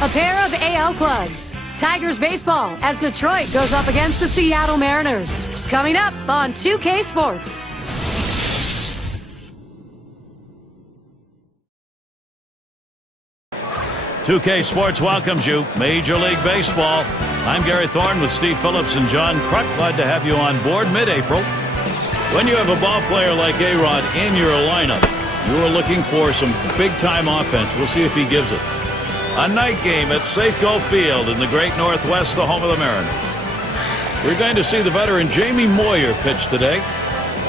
A pair of AL clubs. Tigers baseball as Detroit goes up against the Seattle Mariners. Coming up on 2K Sports. "2K Sports" welcomes you. Major League Baseball. I'm Gary Thorne with Steve Phillips and John Kruk. Glad to have you on board mid-April. When you have a ball player like A-Rod in your lineup, you are looking for some big-time offense. We'll see if he gives it. A night game at Safeco Field in the Great Northwest, the home of the Mariners. We're going to see the veteran Jaime Moyer pitch today.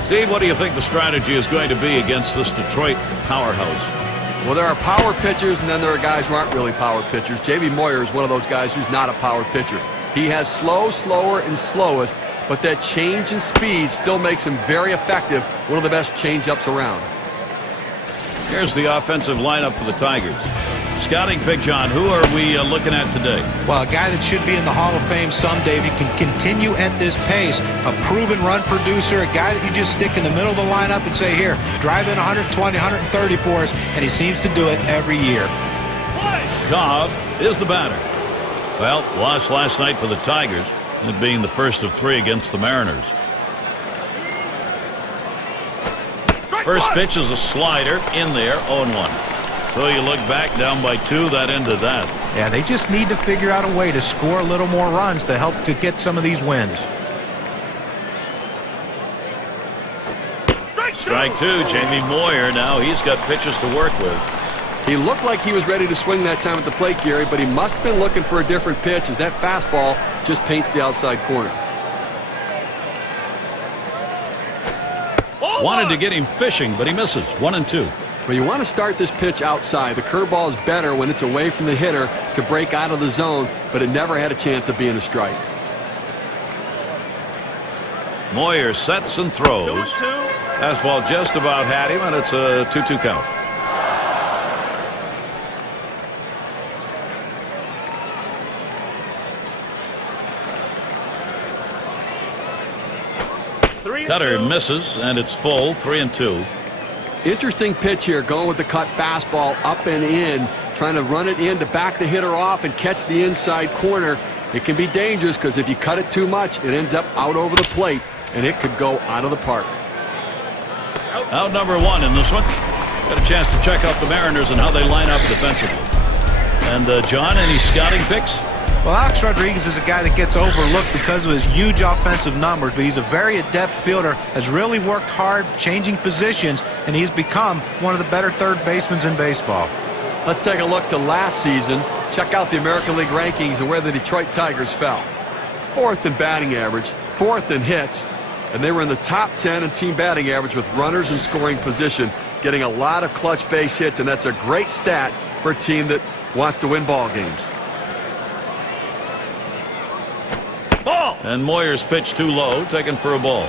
Steve, what do you think the strategy is going to be against this Detroit powerhouse? Well, there are power pitchers, and then there are guys who aren't really power pitchers. Jaime Moyer is one of those guys who's not a power pitcher. He has slow, slower, and slowest, but that change in speed still makes him very effective. One of the best change-ups around. Here's the offensive lineup for the Tigers. Scouting pick, John. Who are we looking at today? Well, a guy that should be in the Hall of Fame someday if he can continue at this pace. A proven run producer, a guy that you just stick in the middle of the lineup and say, here, drive in 120, 130 for us, and he seems to do it every year. Cobb is the batter. Well, lost last night for the Tigers, it being the first of 3 against the Mariners. First pitch is a slider in there, 0-1. So you look back, down by 2, that ended that. Yeah, they just need to figure out a way to score a little more runs to help to get some of these wins. Strike 2, Jaime Moyer. Now he's got pitches to work with. He looked like he was ready to swing that time at the plate, Gary, but he must have been looking for a different pitch as that fastball just paints the outside corner. Wanted to get him fishing, but he misses. 1-2. Well, you want to start this pitch outside. The curveball is better when it's away from the hitter to break out of the zone, but it never had a chance of being a strike. Moyer sets and throws. Fastball just about had him, and it's a 2-2 count. Cutter misses, and it's full. 3-2. Interesting pitch here, going with the cut fastball up and in, trying to run it in to back the hitter off and catch the inside corner. It can be dangerous because if you cut it too much, it ends up out over the plate, and it could go out of the park. Out number 1 in this one. Got a chance to check out the Mariners and how they line up defensively. And John, any scouting picks? Well, Alex Rodriguez is a guy that gets overlooked because of his huge offensive numbers, but he's a very adept fielder, has really worked hard changing positions, and he's become one of the better third basemen in baseball. Let's take a look to last season. Check out the American League rankings and where the Detroit Tigers fell. 4th in batting average, 4th in hits, and they were in the top 10 in team batting average with runners in scoring position, getting a lot of clutch base hits, and that's a great stat for a team that wants to win ball games. And Moyer's pitch too low, taken for a ball.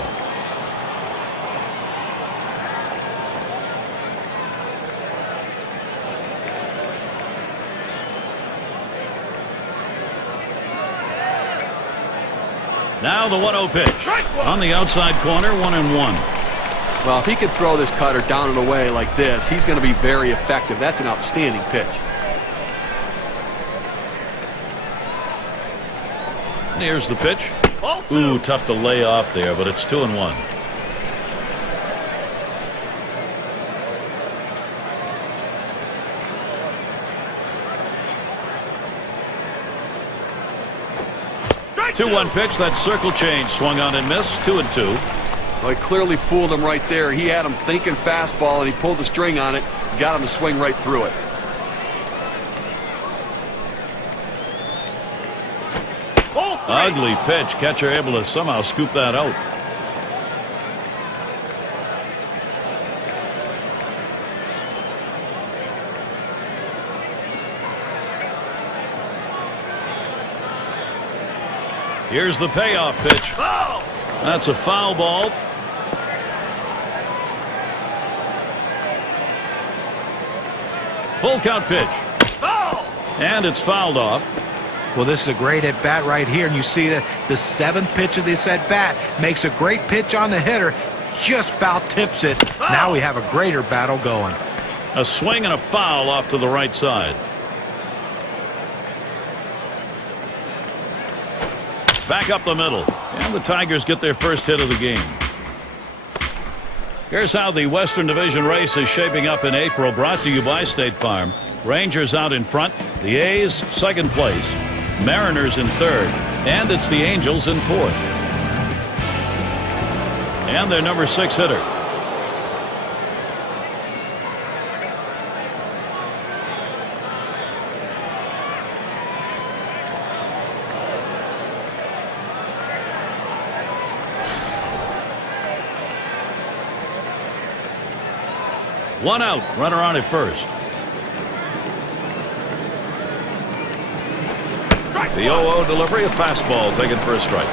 Now the 1-0 pitch. On the outside corner, 1-1. Well, if he could throw this cutter down and away like this, he's going to be very effective. That's an outstanding pitch. Here's the pitch. Ooh, tough to lay off there, but it's 2-1. Two-one pitch. That circle change swung on and missed. 2-2. Well, he clearly fooled him right there. He had him thinking fastball, and he pulled the string on it, got him to swing right through it. Ugly pitch. Catcher able to somehow scoop that out. Here's the payoff pitch. That's a foul ball. Full count pitch. And it's fouled off. Well, this is a great at-bat right here, and you see that the 7th pitch of this at-bat makes a great pitch on the hitter, just foul tips it. Now we have a greater battle going. A swing and a foul off to the right side. Back up the middle. And the Tigers get their first hit of the game. Here's how the Western Division race is shaping up in April, brought to you by State Farm. Rangers out in front. The A's second place. Mariners in third. And it's the Angels in fourth. And their number 6 hitter. One out, runner on at first. The 0-0 delivery, a fastball taken for a strike.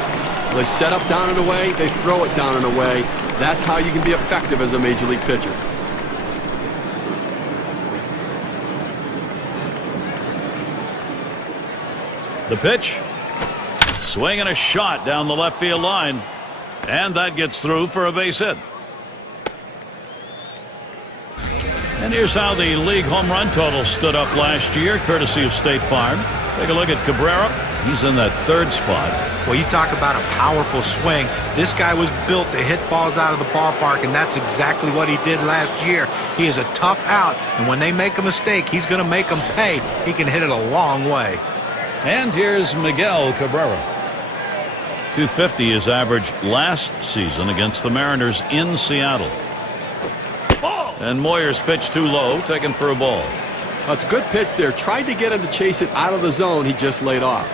They set up down and away, they throw it down and away. That's how you can be effective as a major league pitcher. The pitch. Swing and a shot down the left field line. And that gets through for a base hit. And here's how the league home run total stood up last year, courtesy of State Farm. Take a look at Cabrera. He's in that third spot. Well, you talk about a powerful swing. This guy was built to hit balls out of the ballpark, and that's exactly what he did last year. He is a tough out, and when they make a mistake, he's going to make them pay. He can hit it a long way. And here's Miguel Cabrera. 250 is average last season against the Mariners in Seattle. And Moyer's pitch too low, taken for a ball. Well, it's a good pitch there. Tried to get him to chase it out of the zone. He just laid off.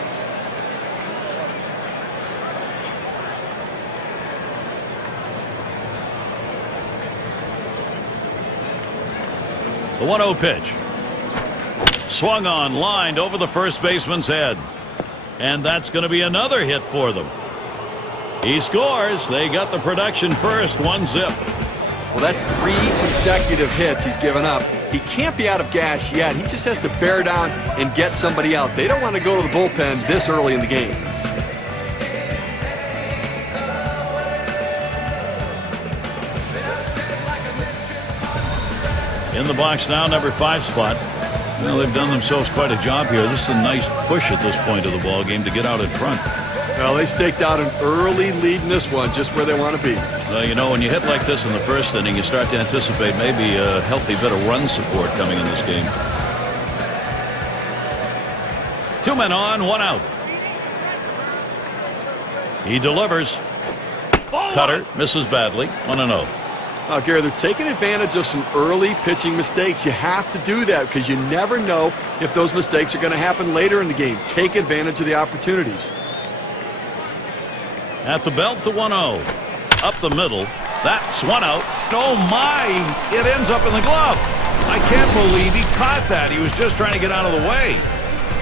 The 1-0 pitch. Swung on, lined over the first baseman's head. And that's going to be another hit for them. He scores. They got the production first. 1-zip. Well, that's 3 consecutive hits he's given up. He can't be out of gas yet. He just has to bear down and get somebody out. They don't want to go to the bullpen this early in the game. In the box now, number 5 spot. Well, they've done themselves quite a job here. This is a nice push at this point of the ball game to get out in front. Well, they staked out an early lead in this one, just where they want to be. You know, when you hit like this in the first inning, you start to anticipate maybe a healthy bit of run support coming in this game. 2 men on, 1 out. He delivers. Cutter misses badly. 1-0. Now, Gary, they're taking advantage of some early pitching mistakes. You have to do that because you never know if those mistakes are going to happen later in the game. Take advantage of the opportunities. At the belt, the 1-0. Up the middle. That's 1 out. Oh, my. It ends up in the glove. I can't believe he caught that. He was just trying to get out of the way.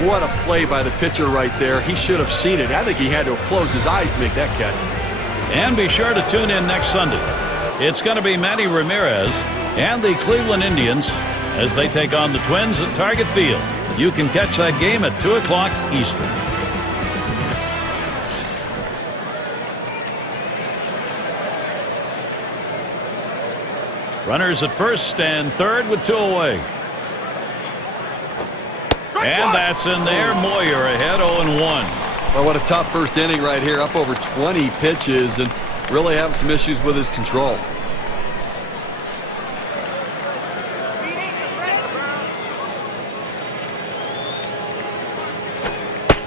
What a play by the pitcher right there. He should have seen it. I think he had to have closed his eyes to make that catch. And be sure to tune in next Sunday. It's going to be Manny Ramirez and the Cleveland Indians as they take on the Twins at Target Field. You can catch that game at 2 o'clock Eastern. Runners at first and third with 2 away. And that's in there. Moyer ahead 0-1. Well, what a tough first inning right here. Up over 20 pitches and really having some issues with his control.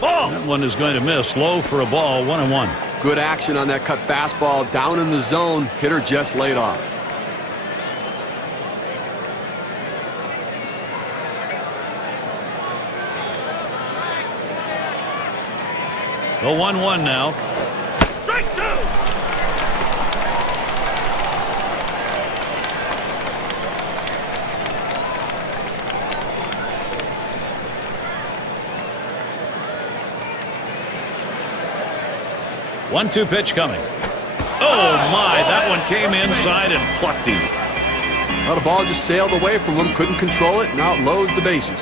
That one is going to miss. Low for a ball. 1-1. Good action on that cut fastball down in the zone. Hitter just laid off. The 1-1 now. Strike 2. 1-2 pitch coming. Oh, my. That one came inside and plucked him. Well, the ball just sailed away from him. Couldn't control it. Now it loads the bases.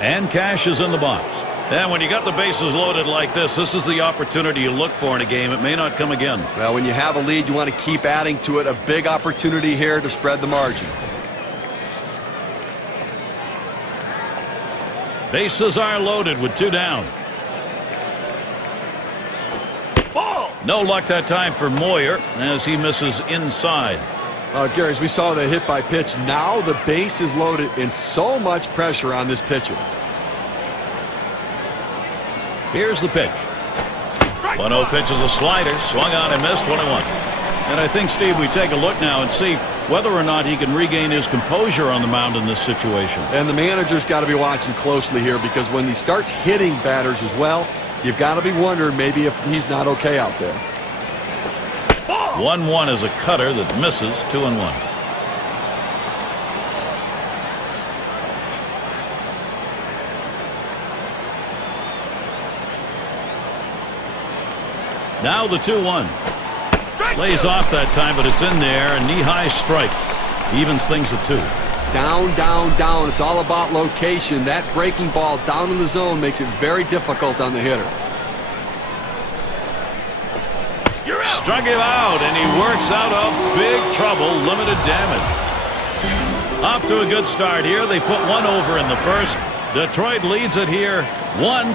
And Cash is in the box. And when you got the bases loaded like this is the opportunity you look for in a game. It may not come again. Well, when you have a lead, you want to keep adding to it. A big opportunity here to spread the margin. Bases are loaded with 2 down. No luck that time for Moyer as he misses inside. Gary, as we saw that hit by pitch, now the base is loaded and so much pressure on this pitcher. Here's the pitch. 1-0 pitch is a slider. Swung on and missed. 1-1. And I think, Steve, we take a look now and see whether or not he can regain his composure on the mound in this situation. And the manager's got to be watching closely here, because when he starts hitting batters as well, you've got to be wondering maybe if he's not okay out there. 1-1 is a cutter that misses. 2-1. Now the 2-1. Lays off that time, but it's in there. A knee-high strike. Evens things at 2. Down, down, down. It's all about location. That breaking ball down in the zone makes it very difficult on the hitter. Struck him out, and he works out of big trouble. Limited damage. Off to a good start here. They put one over in the first. Detroit leads it here 1-0.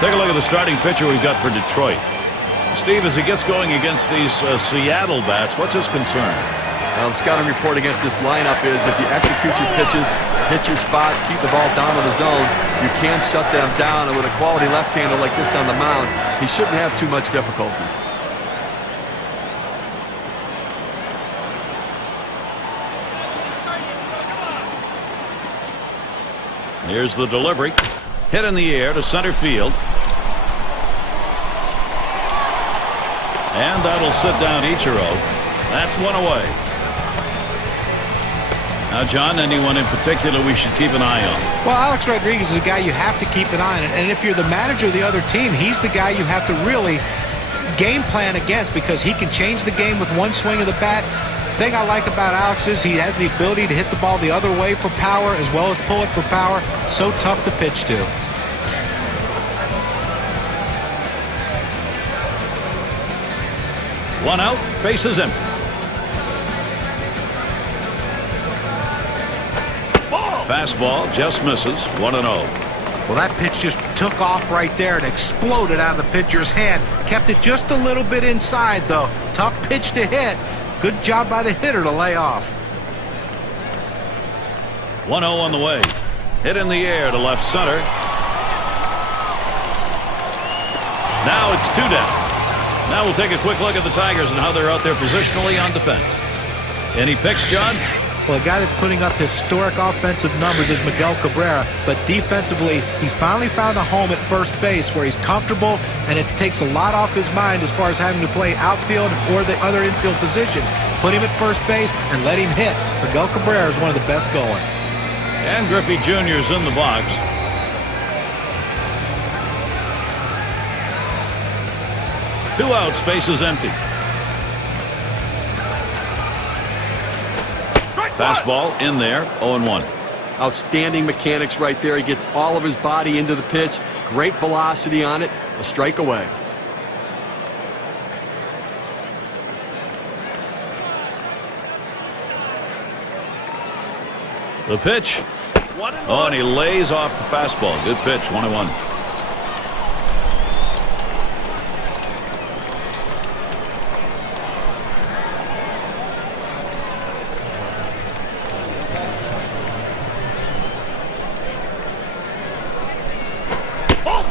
Take a look at the starting pitcher we've got for Detroit. Steve, as he gets going against these Seattle bats, what's his concern? The scouting report against this lineup is if you execute your pitches, hit your spots, keep the ball down to the zone, you can shut them down. And with a quality left-hander like this on the mound, he shouldn't have too much difficulty. Here's the delivery. Hit in the air to center field. And that'll sit down Ichiro. That's one away. Now, John, anyone in particular we should keep an eye on? Well, Alex Rodriguez is a guy you have to keep an eye on. And if you're the manager of the other team, he's the guy you have to really game plan against, because he can change the game with one swing of the bat. The thing I like about Alex is he has the ability to hit the ball the other way for power as well as pull it for power. So tough to pitch to. One out, base is empty. Fastball just misses. 1-0. Well, that pitch just took off right there and exploded out of the pitcher's hand. Kept it just a little bit inside, though. Tough pitch to hit. Good job by the hitter to lay off. 1-0 on the way. Hit in the air to left center. Now it's 2 down. Now we'll take a quick look at the Tigers and how they're out there positionally on defense. Any picks, John? Well, a guy that's putting up historic offensive numbers is Miguel Cabrera, but defensively, he's finally found a home at first base where he's comfortable, and it takes a lot off his mind as far as having to play outfield or the other infield positions. Put him at first base and let him hit. Miguel Cabrera is one of the best going. And Griffey Jr. is in the box. Two out, space is empty. Fastball in there, 0-1. Outstanding mechanics right there. He gets all of his body into the pitch. Great velocity on it. A strike away. The pitch. Oh, and he lays off the fastball. Good pitch, 1-1.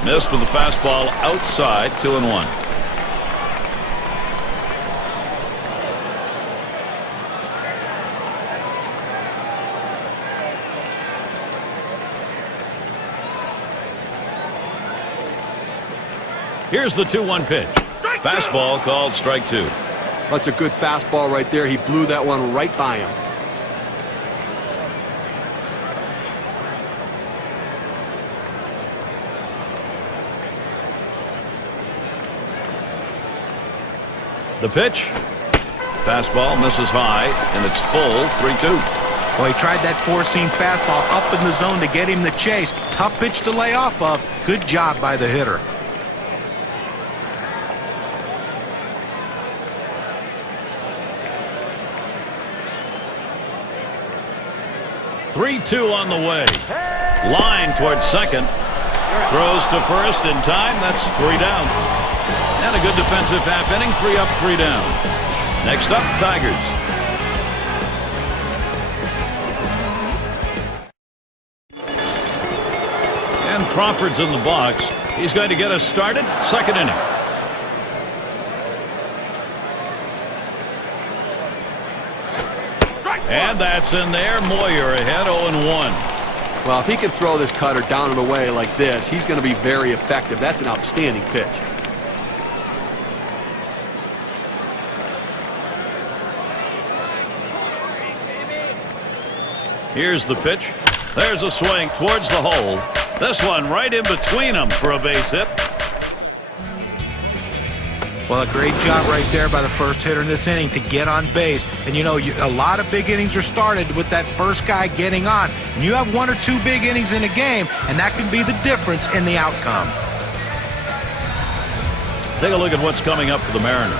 Missed with the fastball outside, 2-1. Here's the 2-1 pitch. Fastball called strike 2. That's a good fastball right there. He blew that one right by him. The pitch. Fastball misses high, and it's full, 3-2. Well, he tried that four-seam fastball up in the zone to get him the chase. Tough pitch to lay off of. Good job by the hitter. Three-two on the way. Line towards second. Throws to first in time. That's 3 down. And a good defensive half inning. 3 up, 3 down. Next up, Tigers. And Crawford's in the box. He's going to get us started. Second inning. And that's in there. Moyer ahead, 0-1. Well, if he can throw this cutter down and away like this, he's going to be very effective. That's an outstanding pitch. Here's the pitch. There's a swing towards the hole. This one right in between them for a base hit. Well, a great job right there by the first hitter in this inning to get on base. And, you know, a lot of big innings are started with that first guy getting on. And you have 1 or 2 big innings in a game, and that can be the difference in the outcome. Take a look at what's coming up for the Mariners.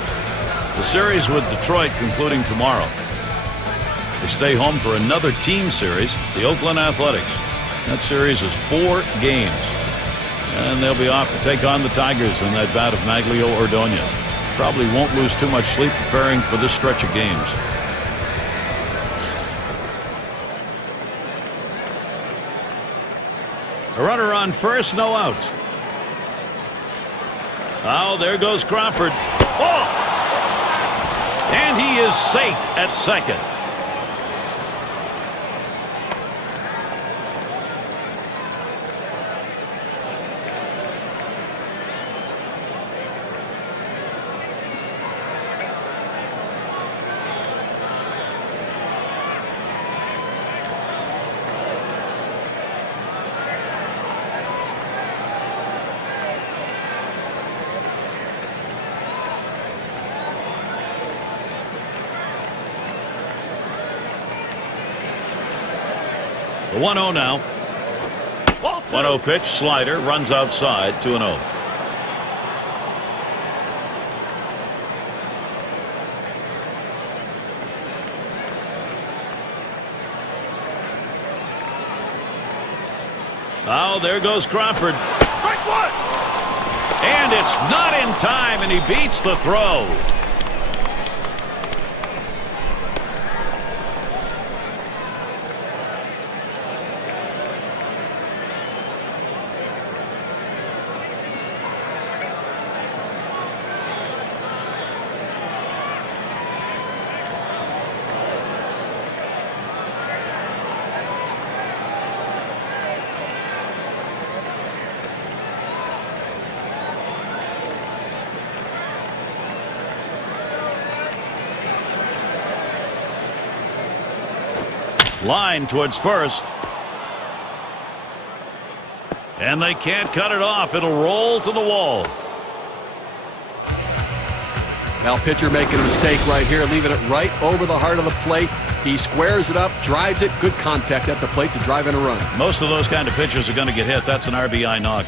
The series with Detroit concluding tomorrow. They stay home for another team series, the Oakland Athletics. That series is 4 games. And they'll be off to take on the Tigers in that bout of Maglio Ordonez. Probably won't lose too much sleep preparing for this stretch of games. A runner on first, no outs. Oh, there goes Crawford. Oh! And he is safe at second. The 1-0 now. 1-0 pitch, slider, runs outside, 2-0. Oh, there goes Crawford. Strike 1. And it's not in time, and he beats the throw. Line towards first. And they can't cut it off. It'll roll to the wall. Now pitcher making a mistake right here, leaving it right over the heart of the plate. He squares it up, drives it. Good contact at the plate to drive in a run. Most of those kind of pitches are going to get hit. That's an RBI knock.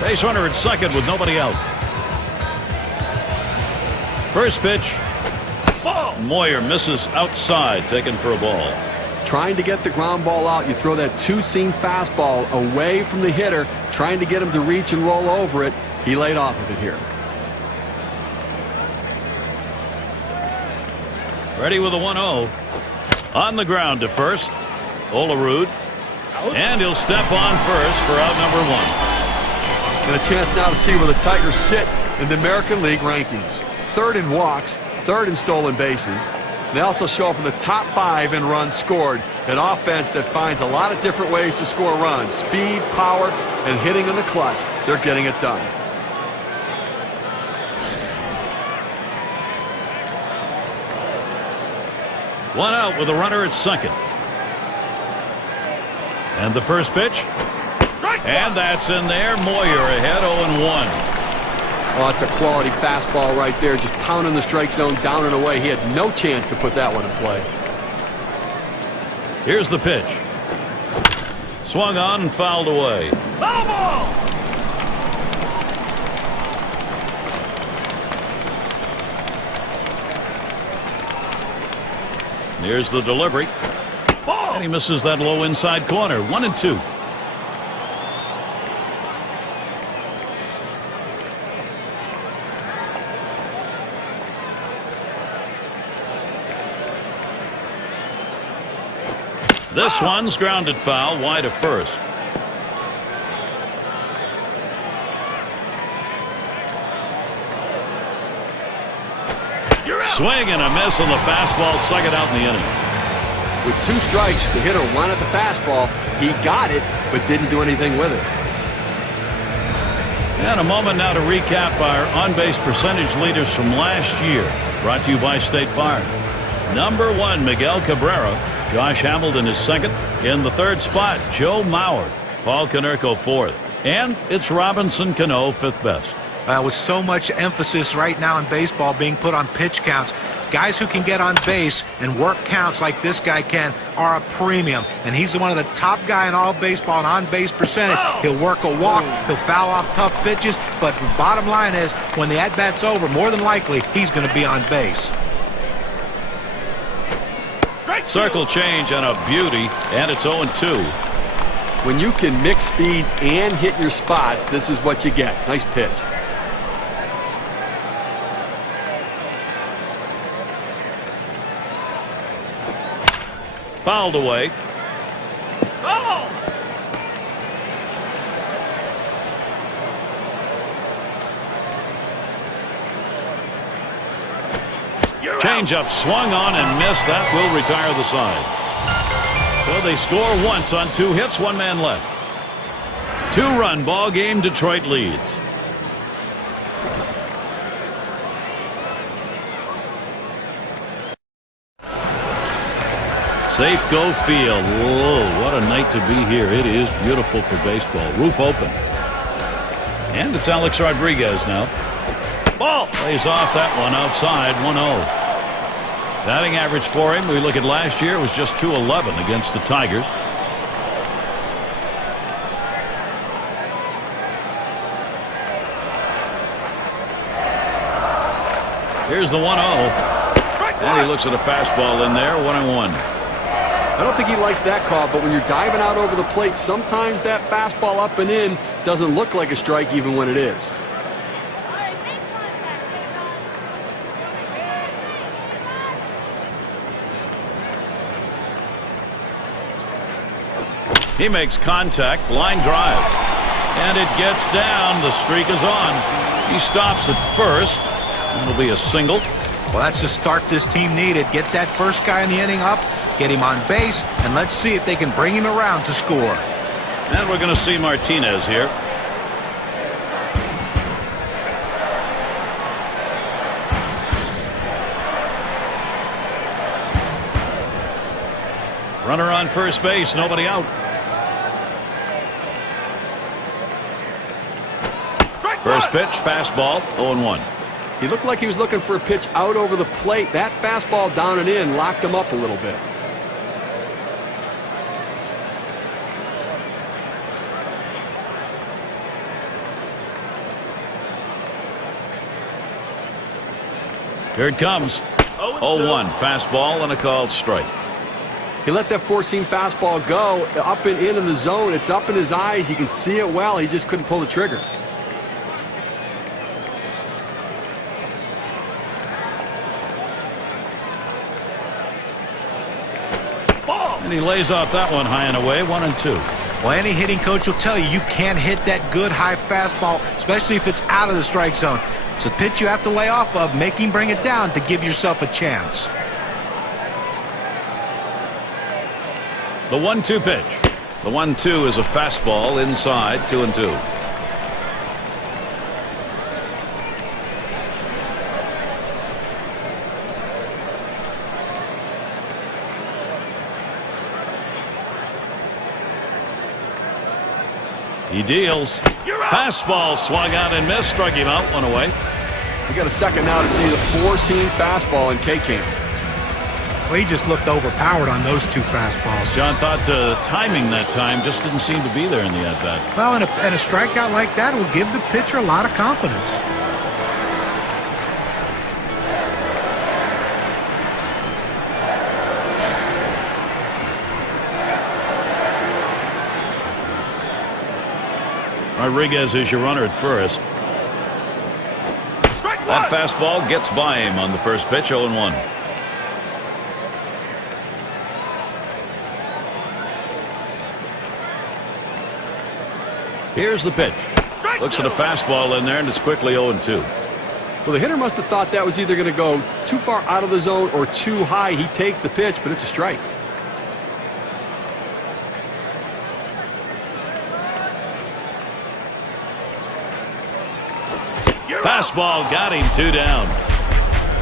Base runner at second with nobody out. First pitch. Ball. Moyer misses outside, taken for a ball. Trying to get the ground ball out. You throw that two-seam fastball away from the hitter, trying to get him to reach and roll over it. He laid off of it here. Ready with a 1-0. On the ground to first. Olerud. And he'll step on first for out number 1. And a chance now to see where the Tigers sit in the American League rankings. 3rd in walks, 3rd in stolen bases. They also show up in the top 5 in runs scored. An offense that finds a lot of different ways to score runs. Speed, power, and hitting in the clutch. They're getting it done. One out with a runner at second. And the first pitch. And that's in there. Moyer ahead, 0-1. Oh, it's a quality fastball right there, just pounding the strike zone down and away. He had no chance to put that one in play. Here's the pitch. Swung on and fouled away. Foul ball! Here's the delivery. Ball! And he misses that low inside corner. 1-2. This one's grounded foul wide of first. Swing and a miss on the fastball, second out in the inning. With 2 strikes, the hitter wanted the fastball. He got it, but didn't do anything with it. And a moment now to recap our on-base percentage leaders from last year. Brought to you by State Farm. Number 1, Miguel Cabrera. Josh Hamilton is second. In the third spot, Joe Mauer. Paul Konerko fourth. And it's Robinson Cano fifth best. With so much emphasis right now in baseball being put on pitch counts, guys who can get on base and work counts like this guy can are a premium. And he's one of the top guy in all baseball in on-base percentage. He'll work a walk, he'll foul off tough pitches, but the bottom line is when the at-bat's over, more than likely he's going to be on base. Circle change and a beauty, and it's 0-2. When you can mix speeds and hit your spots, this is what you get. Nice pitch. Fouled away. Ball! Changeup swung on and missed. That will retire the side. So they score once on 2 hits, 1 man left. 2-run ball game. Detroit leads. Safe go field. Whoa, what a night to be here. It is beautiful for baseball. Roof open. And it's Alex Rodriguez now. Ball! Plays off that one outside. 1-0. Batting average for him, we look at last year, was just .211 against the Tigers. Here's the 1-0. And he looks at a fastball in there. 1-1. I don't think he likes that call, but when you're diving out over the plate, sometimes that fastball up and in doesn't look like a strike even when it is. He makes contact, line drive, and it gets down. The streak is on. He stops at first. It'll be a single. Well, that's the start this team needed. Get that first guy in the inning up, get him on base, and let's see if they can bring him around to score. And we're going to see Martinez here. Runner on first base, nobody out. First pitch, fastball, 0-1. He looked like he was looking for a pitch out over the plate. That fastball down and in locked him up a little bit. Here it comes. 0-1, fastball and a called strike. He let that four-seam fastball go up and in the zone. It's up in his eyes. You can see it well. He just couldn't pull the trigger. And he lays off that one high and away. 1-2. Well, any hitting coach will tell you you can't hit that good high fastball, especially if it's out of the strike zone. It's a pitch you have to lay off of, make him bring it down to give yourself a chance. The 1-2 pitch. The 1-2 is a fastball inside. 2-2. He deals. Fastball swung out and missed. Struck him out. One away. We got a second now to see the four-seam fastball in K-Camp. Well, he just looked overpowered on those two fastballs. John thought the timing that time just didn't seem to be there in the at-bat. Well, and a strikeout like that will give the pitcher a lot of confidence. Rodriguez is your runner at first. That fastball gets by him on the first pitch, 0-1. Here's the pitch. Looks at a fastball in there, and it's quickly 0-2. Well, the hitter must have thought that was either going to go too far out of the zone or too high. He takes the pitch, but it's a strike. Fastball got him, 2 down.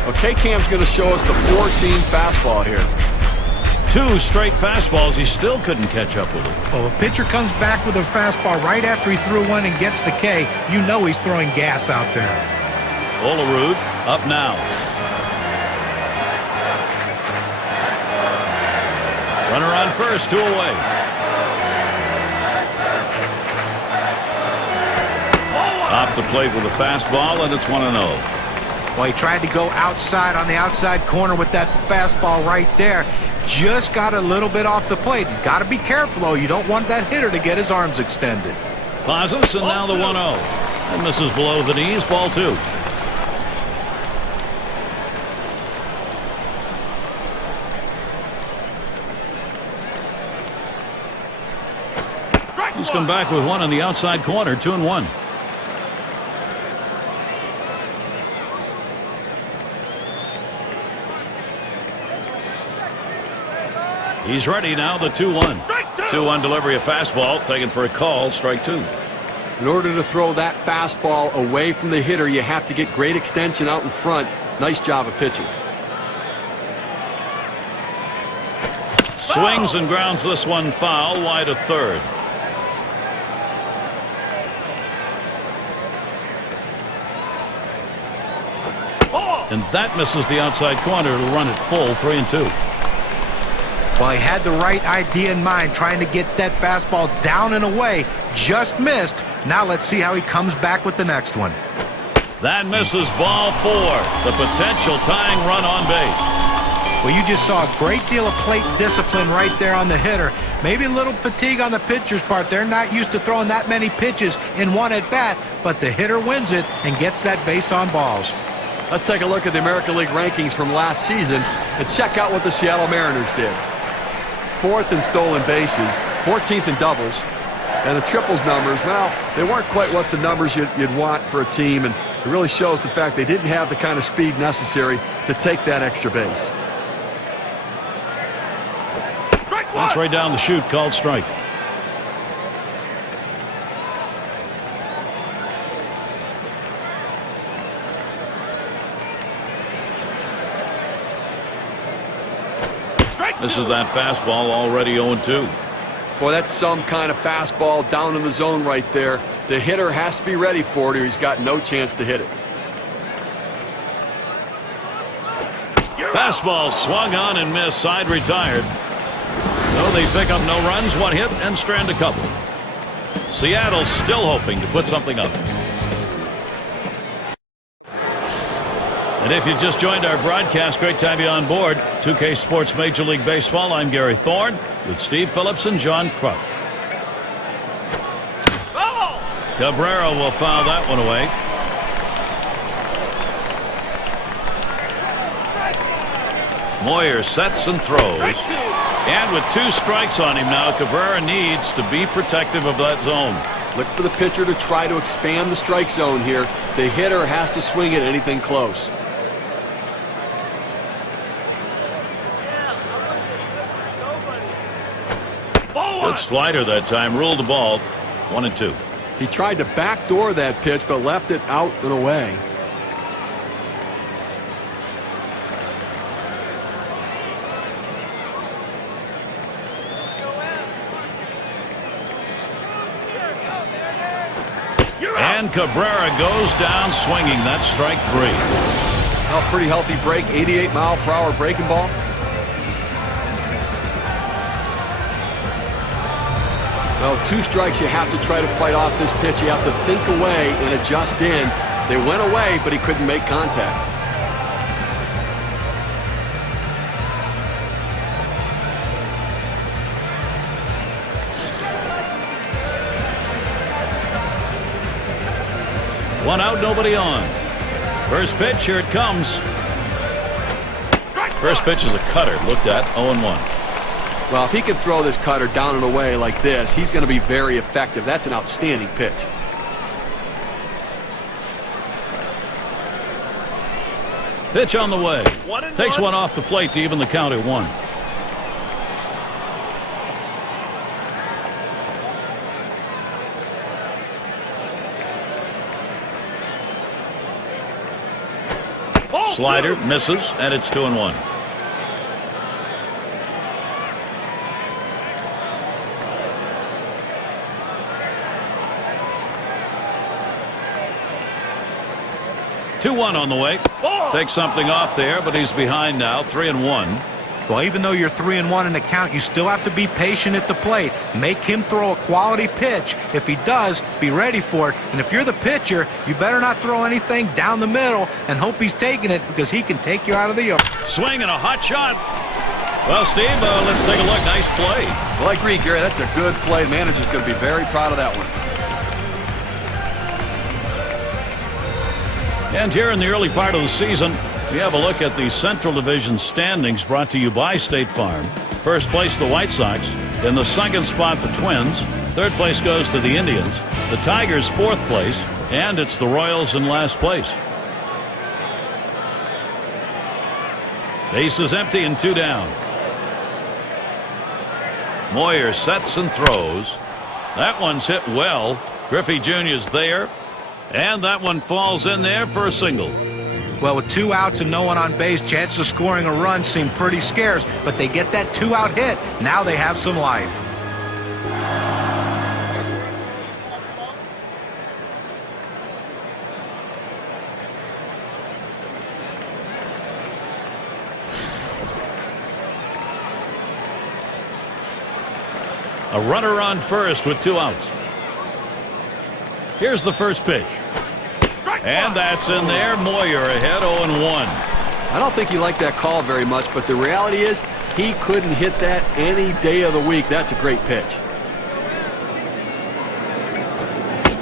Okay, Cam's going to show us the four-seam fastball here. 2 straight fastballs. He still couldn't catch up with it. Well, a pitcher comes back with a fastball right after he threw one and gets the K. You know he's throwing gas out there. Olerud up now. Runner on first, 2 away. Off the plate with a fastball, and it's 1-0. Well, he tried to go outside on the outside corner with that fastball right there. Just got a little bit off the plate. He's got to be careful, though. You don't want that hitter to get his arms extended. Pauses, and now the 1-0. And this is below the knees, ball 2. He's come back with one on the outside corner, 2-1. He's ready now, the 2-1. 2-1 delivery of fastball, taken for a call, strike 2. In order to throw that fastball away from the hitter, you have to get great extension out in front. Nice job of pitching. Swings and grounds this one foul, wide of third. And that misses the outside corner. It'll run it full, 3-2. Well, he had the right idea in mind, trying to get that fastball down and away. Just missed. Now let's see how he comes back with the next one. That misses, ball 4. The potential tying run on base. Well, you just saw a great deal of plate discipline right there on the hitter. Maybe a little fatigue on the pitcher's part. They're not used to throwing that many pitches in one at bat, but the hitter wins it and gets that base on balls. Let's take a look at the American League rankings from last season and check out what the Seattle Mariners did. 4th in stolen bases, 14th in doubles, and the triples numbers, well, they weren't quite what the numbers you'd want for a team, and it really shows the fact they didn't have the kind of speed necessary to take that extra base. That's right down the chute, called strike. This is that fastball, already 0-2. Boy, that's some kind of fastball down in the zone right there. The hitter has to be ready for it or he's got no chance to hit it. Fastball swung on and missed, side retired. So they pick up no runs, 1 hit, and strand a couple. Seattle still hoping to put something up. And if you just joined our broadcast, great to have you on board. 2K Sports Major League Baseball. I'm Gary Thorne with Steve Phillips and John Kruk. Cabrera will foul that one away. Moyer sets and throws. And with 2 strikes on him now, Cabrera needs to be protective of that zone. Look for the pitcher to try to expand the strike zone here. The hitter has to swing at anything close. Good slider that time, ruled the ball, 1-2. He tried to backdoor that pitch, but left it out and away. You're out. And Cabrera goes down swinging. That's strike 3. Well, pretty healthy break, 88-mile-per-hour breaking ball. Well, 2 strikes, you have to try to fight off this pitch. You have to think away and adjust in. They went away, but he couldn't make contact. One out, nobody on. First pitch, here it comes. First pitch is a cutter, looked at, 0-1. Well, if he can throw this cutter down and away like this, he's going to be very effective. That's an outstanding pitch. Pitch on the way. 1-1. Takes one off the plate to even the count at 1. Slider misses, and it's 2-1. On the way. Takes something off there, but he's behind now, 3-1. Well, even though you're 3-1 in the count, you still have to be patient at the plate. Make him throw a quality pitch. If he does, be ready for it. And if you're the pitcher, you better not throw anything down the middle and hope he's taking it, because he can take you out of the yard. Swing and a hot shot. Well, Steve, let's take a look. Nice play. Well, I agree, Gary. That's a good play. The manager's going to be very proud of that one. And here in the early part of the season, we have a look at the Central Division standings brought to you by State Farm. First place, the White Sox. In the second spot, the Twins. Third place goes to the Indians. The Tigers, 4th place. And it's the Royals in last place. Base is empty and 2 down. Moyer sets and throws. That one's hit well. Griffey Jr.'s there. And that one falls in there for a single. Well, with 2 outs and no one on base, chances of scoring a run seem pretty scarce, but they get that 2-out hit. Now they have some life. A runner on first with 2 outs. Here's the first pitch. And that's in there. Moyer ahead, 0-1. I don't think he liked that call very much, but the reality is he couldn't hit that any day of the week. That's a great pitch.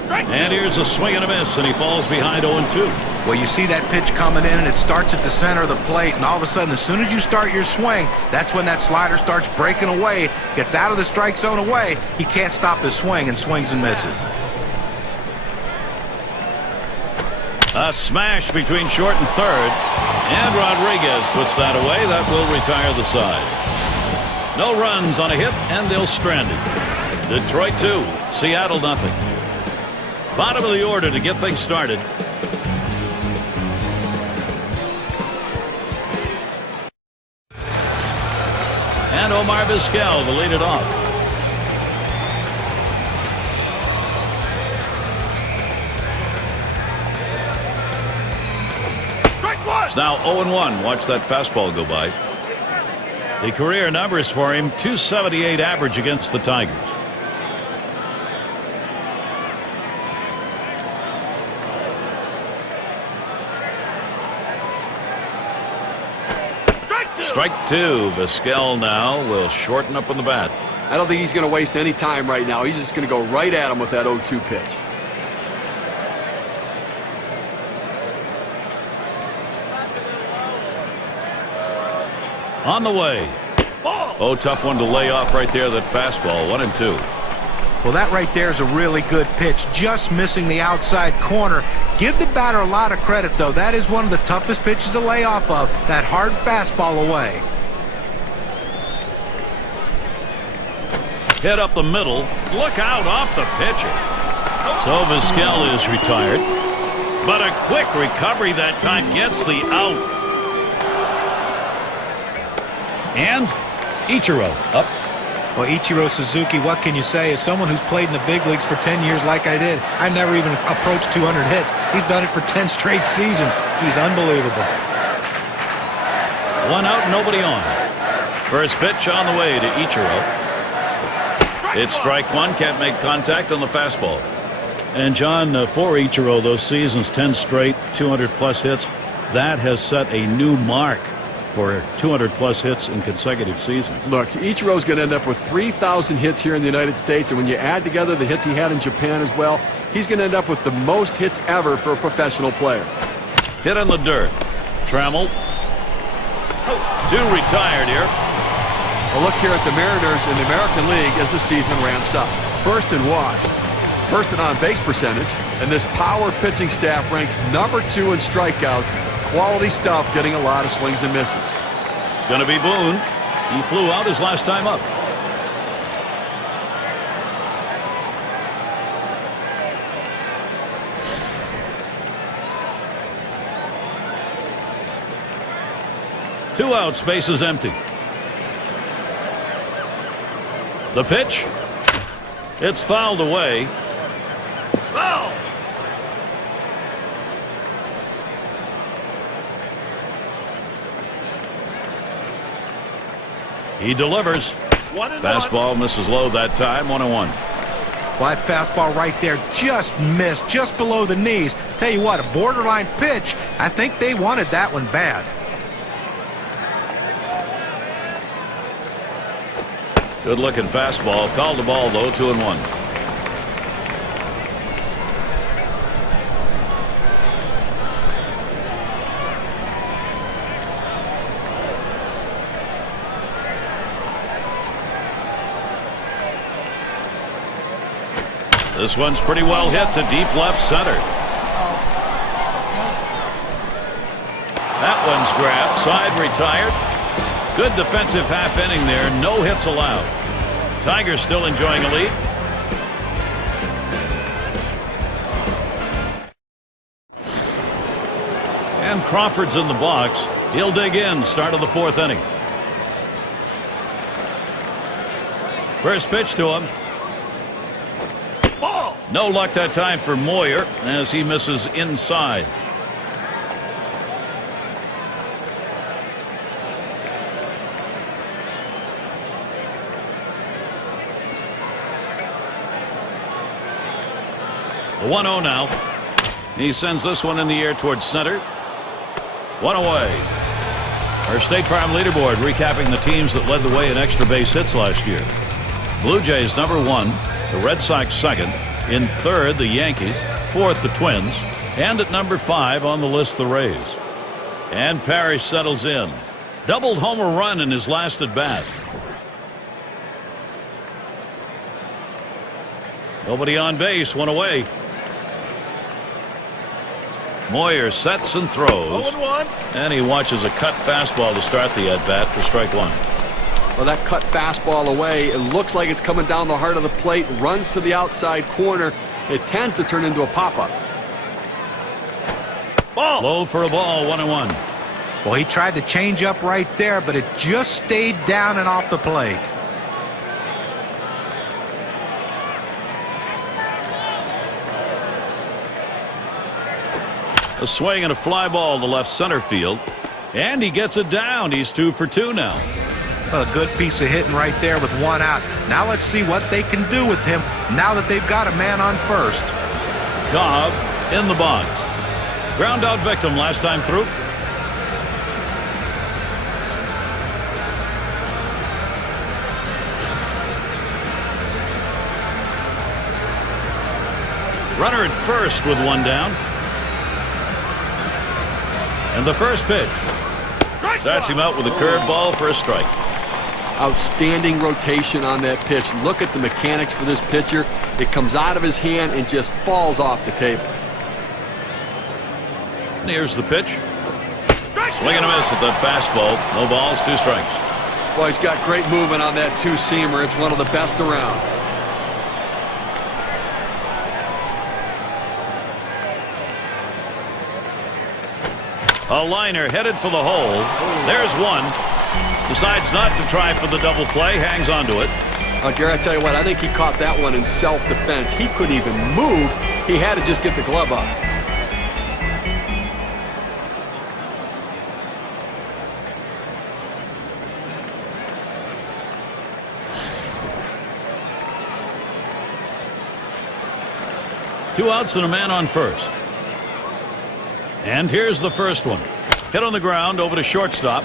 And here's a swing and a miss, and he falls behind 0-2. Well, you see that pitch coming in, and it starts at the center of the plate, and all of a sudden, as soon as you start your swing, that's when that slider starts breaking away, gets out of the strike zone away. He can't stop his swing and swings and misses. A smash between short and third. And Rodriguez puts that away. That will retire the side. No runs on a hit, and they'll strand it. Detroit 2, Seattle nothing. Bottom of the order to get things started. And Omar Vizquel to lead it off. It's now 0-1. Watch that fastball go by. The career numbers for him, 278 average against the Tigers. Strike 2. Vizquel now will shorten up on the bat. I don't think he's going to waste any time right now. He's just going to go right at him with that 0-2 pitch. On the way. Oh, tough one to lay off right there, that fastball. 1-2. Well, that right there is a really good pitch, just missing the outside corner. Give the batter a lot of credit, though. That is one of the toughest pitches to lay off of, that hard fastball away. Hit up the middle. Look out off the pitcher. So Vizquel is retired. But a quick recovery that time gets the out. And Ichiro up. Well, Ichiro Suzuki, what can you say? As someone who's played in the big leagues for 10 years like I did, I never even approached 200 hits. He's done it for 10 straight seasons. He's unbelievable. 1 out, nobody on. First pitch on the way to Ichiro. It's strike one, can't make contact on the fastball. And John, for Ichiro, those seasons, 10 straight, 200-plus hits, that has set a new mark for 200-plus hits in consecutive seasons. Look, Ichiro's going to end up with 3,000 hits here in the United States, and when you add together the hits he had in Japan as well, he's going to end up with the most hits ever for a professional player. Hit in the dirt. Trammell. Two retired here. A look here at the Mariners in the American League as the season ramps up. First in walks, first in on-base percentage, and this power pitching staff ranks number 2 in strikeouts. Quality stuff, getting a lot of swings and misses. It's going to be Boone. He flew out his last time up. Two outs, bases empty. The pitch. It's fouled away. Foul! He delivers. 1-1. Fastball misses low that time. 1-1. Well, that fastball right there just missed, just below the knees. Tell you what, a borderline pitch. I think they wanted that one bad. Good looking fastball. Called the ball though. 2-1. This one's pretty well hit to deep left center. That one's grabbed. Side retired. Good defensive half inning there. No hits allowed. Tigers still enjoying a lead. And Crawford's in the box. He'll dig in. Start of the 4th inning. First pitch to him. Ball! No luck that time for Moyer as he misses inside. The 1-0 now. He sends this one in the air towards center. One away. Our State Farm leaderboard recapping the teams that led the way in extra base hits last year. Blue Jays number 1, the Red Sox second, in third the Yankees, fourth the Twins, and at number 5 on the list the Rays. And Parrish settles in. Doubled homer run in his last at bat. Nobody on base, one away. Moyer sets and throws. 0-1. And he watches a cut fastball to start the at-bat for strike one. Well, that cut fastball away, it looks like it's coming down the heart of the plate, runs to the outside corner. It tends to turn into a pop-up. Ball! Low for a ball, 1-1. Well, he tried to change up right there, but it just stayed down and off the plate. A swing and a fly ball to left center field. And he gets it down. He's 2 for 2 now. A good piece of hitting right there with 1 out. Now let's see what they can do with him now that they've got a man on first. Cobb in the box. Ground out victim last time through. Runner at first with 1 down. And the first pitch. Starts him out with a curveball for a strike. Outstanding rotation on that pitch. Look at the mechanics for this pitcher. It comes out of his hand and just falls off the table. And here's the pitch. Swing and a miss at that fastball. No balls, 2 strikes. Well, he's got great movement on that two-seamer. It's one of the best around. A liner headed for the hole. There's one. Decides not to try for the double play. Hangs onto it. Gary, I tell you what, I think he caught that one in self-defense. He couldn't even move. He had to just get the glove up. Two outs and a man on first. And here's the first one. Hit on the ground over to shortstop.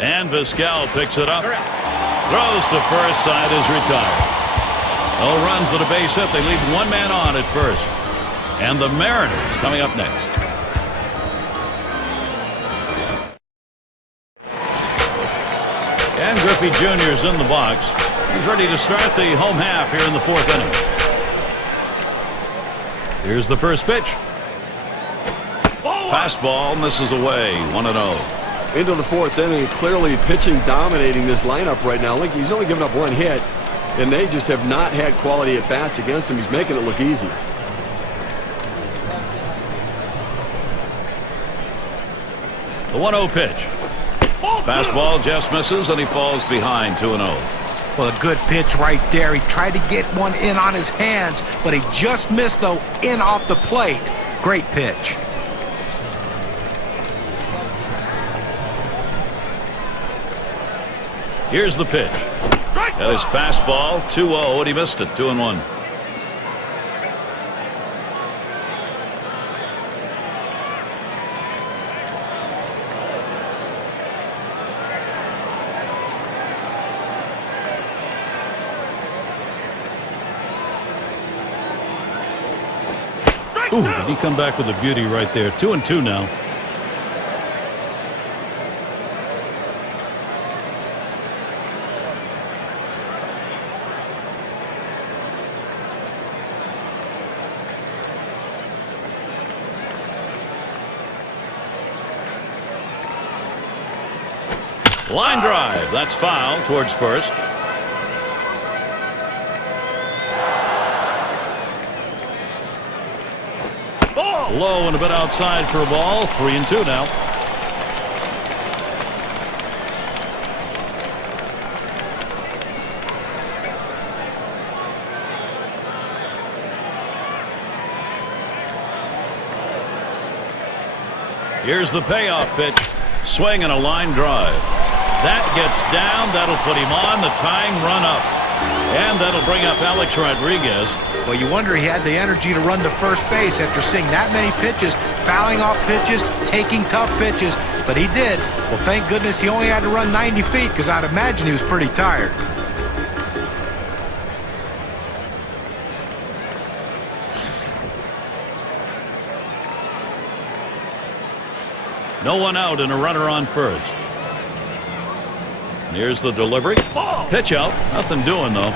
And Vizquel picks it up. Throws to first, side is retired. No runs at a base hit. They leave one man on at first. And the Mariners coming up next. And Griffey Jr. is in the box. He's ready to start the home half here in the fourth inning. Here's the first pitch. Fastball misses away. 1-0. Into the fourth inning, clearly pitching dominating this lineup right now. Look, he's only given up one hit, and they just have not had quality at bats against him. He's making it look easy. The 1-0 pitch. Fastball just misses, and he falls behind 2-0. Well, a good pitch right there. He tried to get one in on his hands, but he just missed, though, in off the plate. Great pitch. Here's the pitch. That is fastball, 2-0, and he missed it, 2-1. Ooh, did he come back with a beauty right there? 2-2 now. Line drive. That's foul towards first. Low and a bit outside for a ball. 3-2 now. Here's the payoff pitch. Swing and a line drive. That gets down. That'll put him on the tying run up. And that'll bring up Alex Rodriguez. Well, you wonder he had the energy to run to first base after seeing that many pitches, fouling off pitches, taking tough pitches, but he did. Well, thank goodness he only had to run 90 feet because I'd imagine he was pretty tired. No one out and a runner on first. And here's the delivery. Pitch out. Nothing doing, though.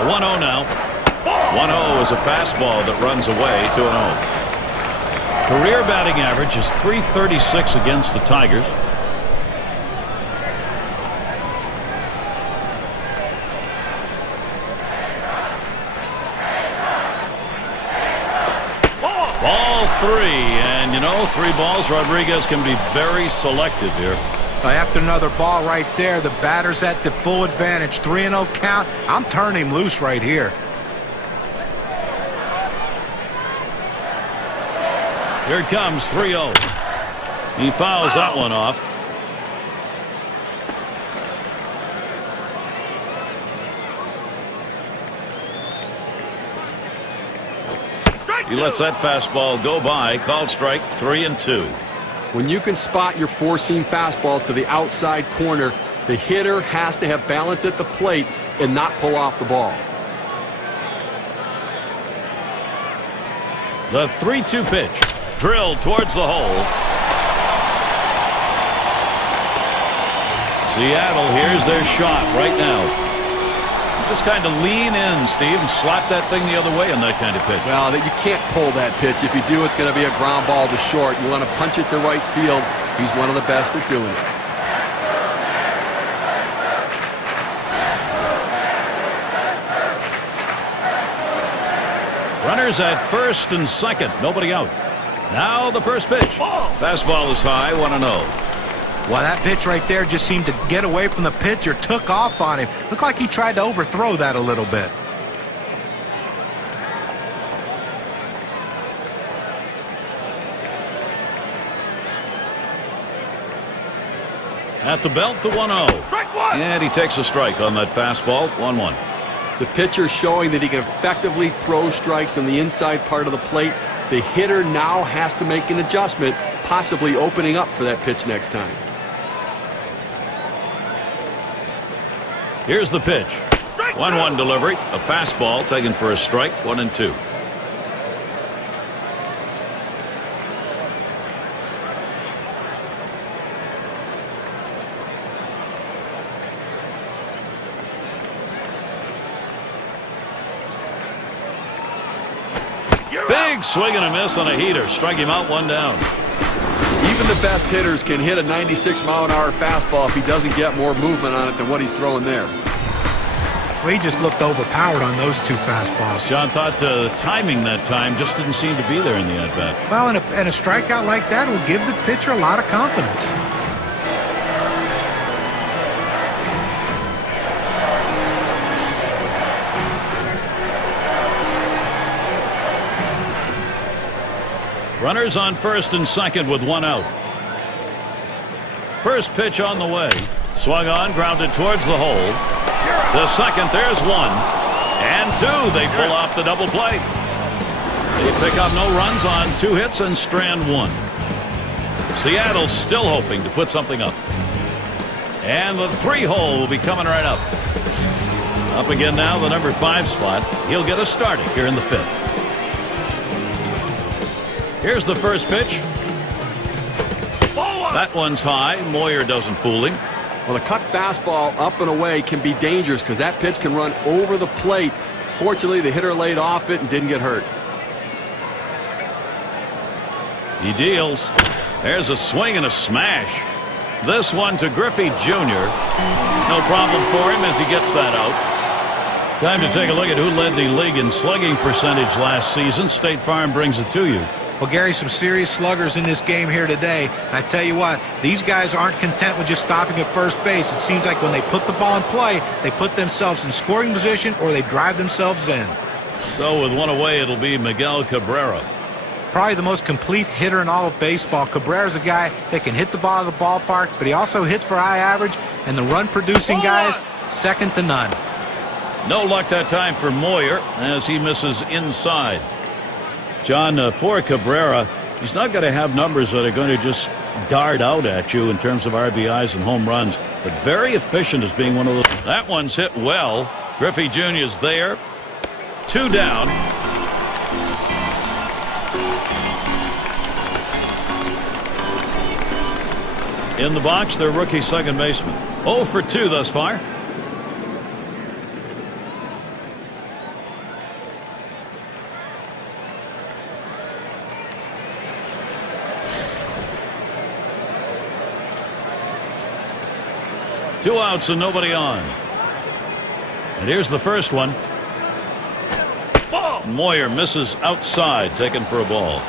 A 1-0 now. 1-0 is a fastball that runs away. 2-0. Career batting average is .336 against the Tigers. Ball three, and you know, 3 balls. Rodriguez can be very selective here. After another ball right there, the batter's at the full advantage. 3-0 count. I'm turning him loose right here. Here it comes, 3-0. He fouls that one off. He lets that fastball go by. Called strike, 3-2. When you can spot your four-seam fastball to the outside corner, the hitter has to have balance at the plate and not pull off the ball. The 3-2 pitch. Drilled towards the hole. Seattle, here's their shot right now. Just kind of lean in, Steve, and slap that thing the other way on that kind of pitch. Well, you can't pull that pitch. If you do, it's going to be a ground ball to short. You want to punch it to right field. He's one of the best at doing it. Runners at first and second. Nobody out. Now the first pitch. Fastball is high, 1-0. Well, that pitch right there just seemed to get away from the pitcher, took off on him. Looked like he tried to overthrow that a little bit. At the belt, the 1-0. And he takes a strike on that fastball, 1-1. The pitcher showing that he can effectively throw strikes on the inside part of the plate. The hitter now has to make an adjustment, possibly opening up for that pitch next time. Here's the pitch. 1-1 delivery. A fastball taken for a strike, 1-2. Big swing and a miss on a heater. Strike him out, 1 down. Even the best hitters can hit a 96-mile-an-hour fastball if he doesn't get more movement on it than what he's throwing there. Well, he just looked overpowered on those 2 fastballs. John thought timing that time just didn't seem to be there in the at-bat. Well, and a strikeout like that will give the pitcher a lot of confidence. Runners on first and second with 1 out. First pitch on the way. Swung on, grounded towards the hole. The second, there's 1. And 2. They pull off the double play. They pick up no runs on 2 hits and strand 1. Seattle still hoping to put something up. And the 3-hole will be coming right up. Up again now, the number 5 spot. He'll get us started here in the 5th. Here's the first pitch. That one's high. Moyer doesn't fool him. Well, the cut fastball up and away can be dangerous because that pitch can run over the plate. Fortunately, the hitter laid off it and didn't get hurt. He deals. There's a swing and a smash. This one to Griffey Jr. No problem for him as he gets that out. Time to take a look at who led the league in slugging percentage last season. State Farm brings it to you. Well, Gary, some serious sluggers in this game here today. And I tell you what, these guys aren't content with just stopping at first base. It seems like when they put the ball in play, they put themselves in scoring position or they drive themselves in. So with 1 away, it'll be Miguel Cabrera. Probably the most complete hitter in all of baseball. Cabrera's a guy that can hit the ball out of the ballpark, but he also hits for high average, and the run-producing guys, second to none. No luck that time for Moyer as he misses inside. John, for Cabrera, he's not going to have numbers that are going to just dart out at you in terms of RBIs and home runs, but very efficient as being one of those. That one's hit well. Griffey Jr. is there. 2 down. In the box, their rookie second baseman. 0 for 2 thus far. Two outs and nobody on. And here's the first one. Moyer misses outside, taken for a ball.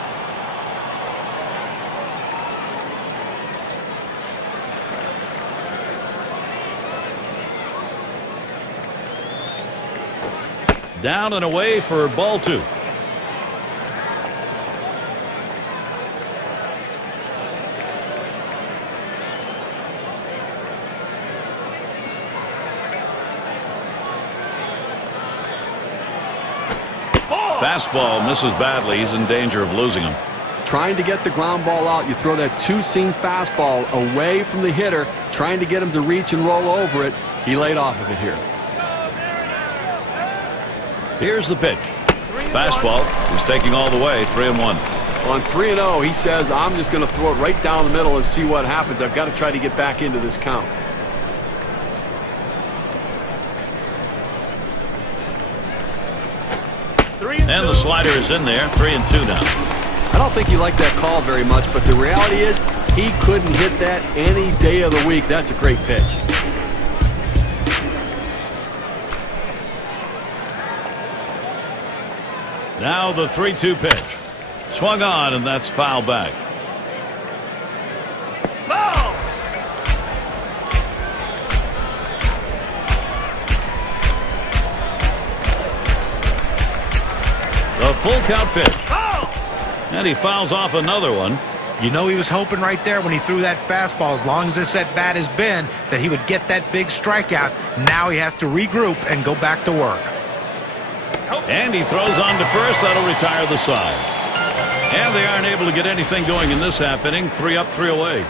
Down and away for ball 2. Fastball misses badly. He's in danger of losing him. Trying to get the ground ball out, you throw that 2-seam fastball away from the hitter, trying to get him to reach and roll over it. He laid off of it here. Here's the pitch. Fastball. He's taking all the way. 3-1. On 3-0, he says, I'm just going to throw it right down the middle and see what happens. I've got to try to get back into this count. And the slider is in there. 3-2 now. I don't think you like that call very much, but the reality is he couldn't hit that any day of the week. That's a great pitch. Now the 3-2 pitch. Swung on, and that's foul back. Foul! The full count pitch. Foul! And he fouls off another one. You know he was hoping right there when he threw that fastball, as long as this at-bat has been, that he would get that big strikeout. Now he has to regroup and go back to work. And he throws on to first. That'll retire the side. And they aren't able to get anything going in this half inning. 3 up, 3 away.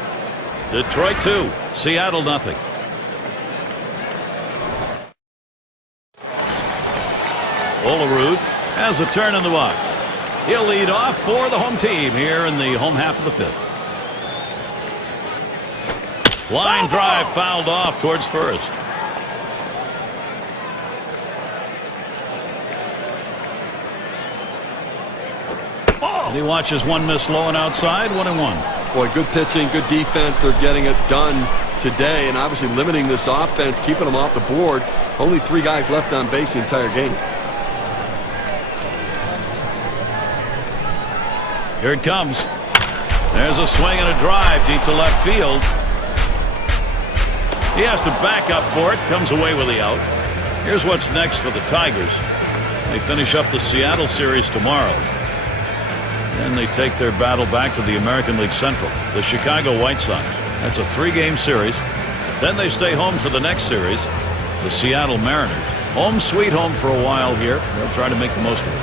Detroit 2, Seattle nothing. Olerud has a turn in the box. He'll lead off for the home team here in the home half of the 5th. Line drive fouled off towards first. And he watches one miss low and outside, 1-1. Boy, good pitching, good defense. They're getting it done today, and obviously limiting this offense, keeping them off the board. Only 3 guys left on base the entire game. Here it comes. There's a swing and a drive deep to left field. He has to back up for it. Comes away with the out. Here's what's next for the Tigers. They finish up the Seattle series tomorrow. Then they take their battle back to the American League Central, the Chicago White Sox. That's a 3-game series. Then they stay home for the next series, the Seattle Mariners. Home sweet home for a while here. They'll try to make the most of it.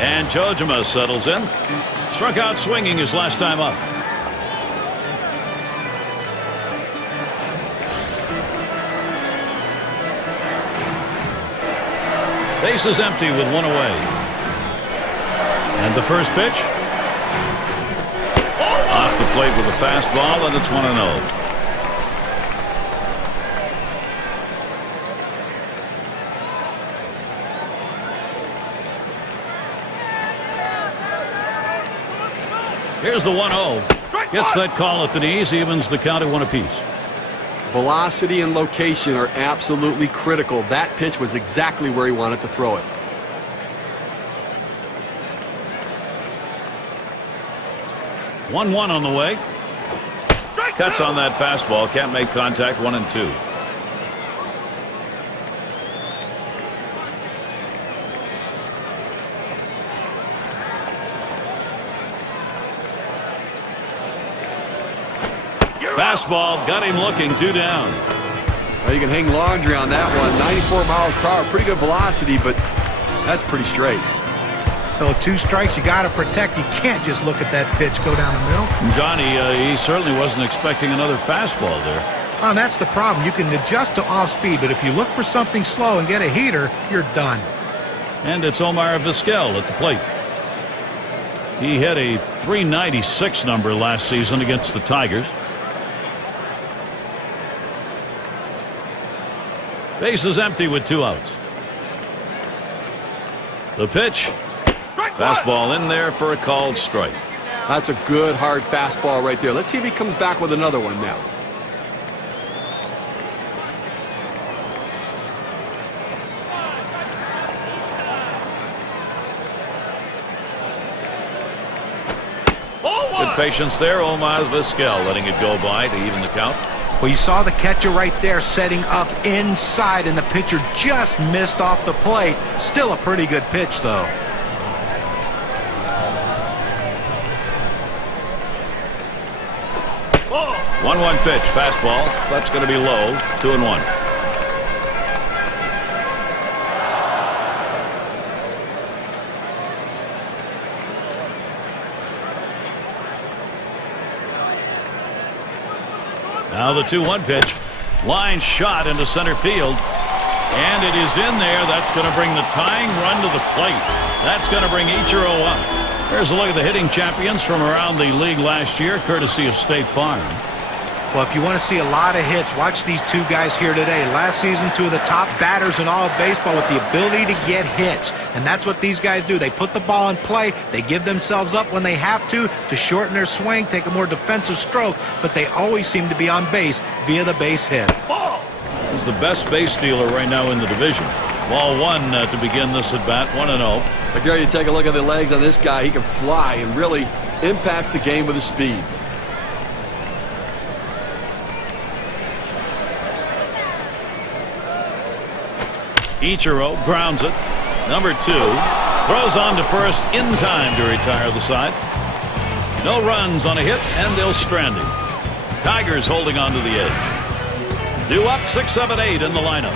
And Jojima settles in. Struck out swinging his last time up. Base is empty with 1 away. And the first pitch. Off the plate with a fastball, and it's 1-0. Here's the 1-0. Gets that call at the knees, evens the count at 1 apiece. Velocity and location are absolutely critical. That pitch was exactly where he wanted to throw it. One on the way. Cuts on that fastball. Can't make contact. 1-2. Fastball got him looking. 2 down. Well, you can hang laundry on that one. 94 miles per hour. Pretty good velocity, but that's pretty straight. So 2 strikes, you got to protect. You can't just look at that pitch go down the middle. Johnny, he certainly wasn't expecting another fastball there. Oh, that's the problem. You can adjust to off speed, but if you look for something slow and get a heater, you're done. And it's Omar Vizquel at the plate. He had a .396 number last season against the Tigers. Base is empty with 2 outs. The pitch. Fastball in there for a called strike. That's a good, hard fastball right there. Let's see if he comes back with another one now. Good patience there. Omar Vizquel letting it go by to even the count. Well, you saw the catcher right there setting up inside, and the pitcher just missed off the plate. Still a pretty good pitch, though. Ball. 1-1 pitch. Fastball. That's going to be low. 2-1. Now the 2-1 pitch. Line shot into center field. And it is in there. That's going to bring the tying run to the plate. That's going to bring Ichiro up. Here's a look at the hitting champions from around the league last year, courtesy of State Farm. Well, if you want to see a lot of hits, watch these 2 guys here today. Last season, 2 of the top batters in all of baseball with the ability to get hits. And that's what these guys do. They put the ball in play. They give themselves up when they have to shorten their swing, take a more defensive stroke. But they always seem to be on base via the base hit. He's the best base stealer right now in the division. Ball 1 to begin this at bat. 1-0. But Gary, you take a look at the legs on this guy. He can fly and really impacts the game with his speed. Ichiro grounds it. Number 2 throws on to first in time to retire the side. No runs on a hit, and they'll strand him. Tigers holding on to the edge. Due up 6, 7, 8 in the lineup.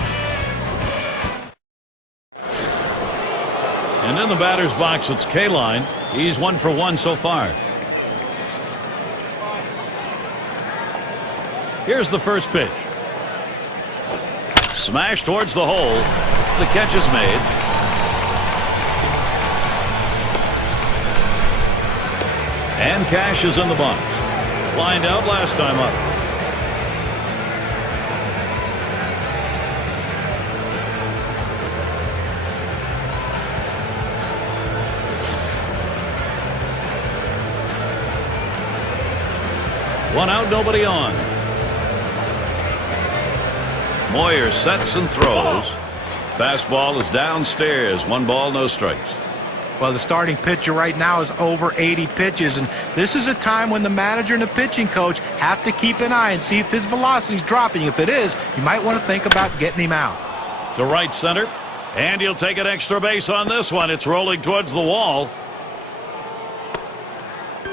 And in the batter's box, it's K-Line. He's 1 for 1 so far. Here's the first pitch. Smash towards the hole. The catch is made. And Cash is in the box. Lined out last time up. One out, nobody on. Moyer sets and throws. Fastball is downstairs. 1 ball, no strikes. Well, the starting pitcher right now is over 80 pitches, and this is a time when the manager and the pitching coach have to keep an eye and see if his velocity is dropping. If it is, you might want to think about getting him out. To right center, and he'll take an extra base on this one. It's rolling towards the wall.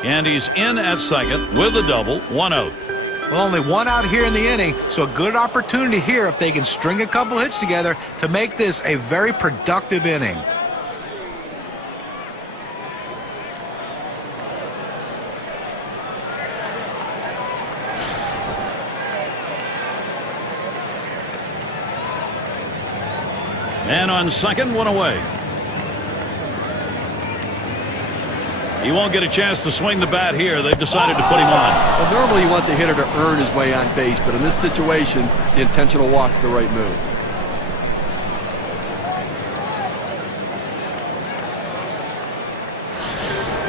And he's in at second with a double. 1 out. Well, only 1 out here in the inning, so a good opportunity here if they can string a couple hits together to make this a very productive inning. And on second, 1 away. He won't get a chance to swing the bat here. They've decided to put him on. Well, normally you want the hitter to earn his way on base, but in this situation, the intentional walk's the right move.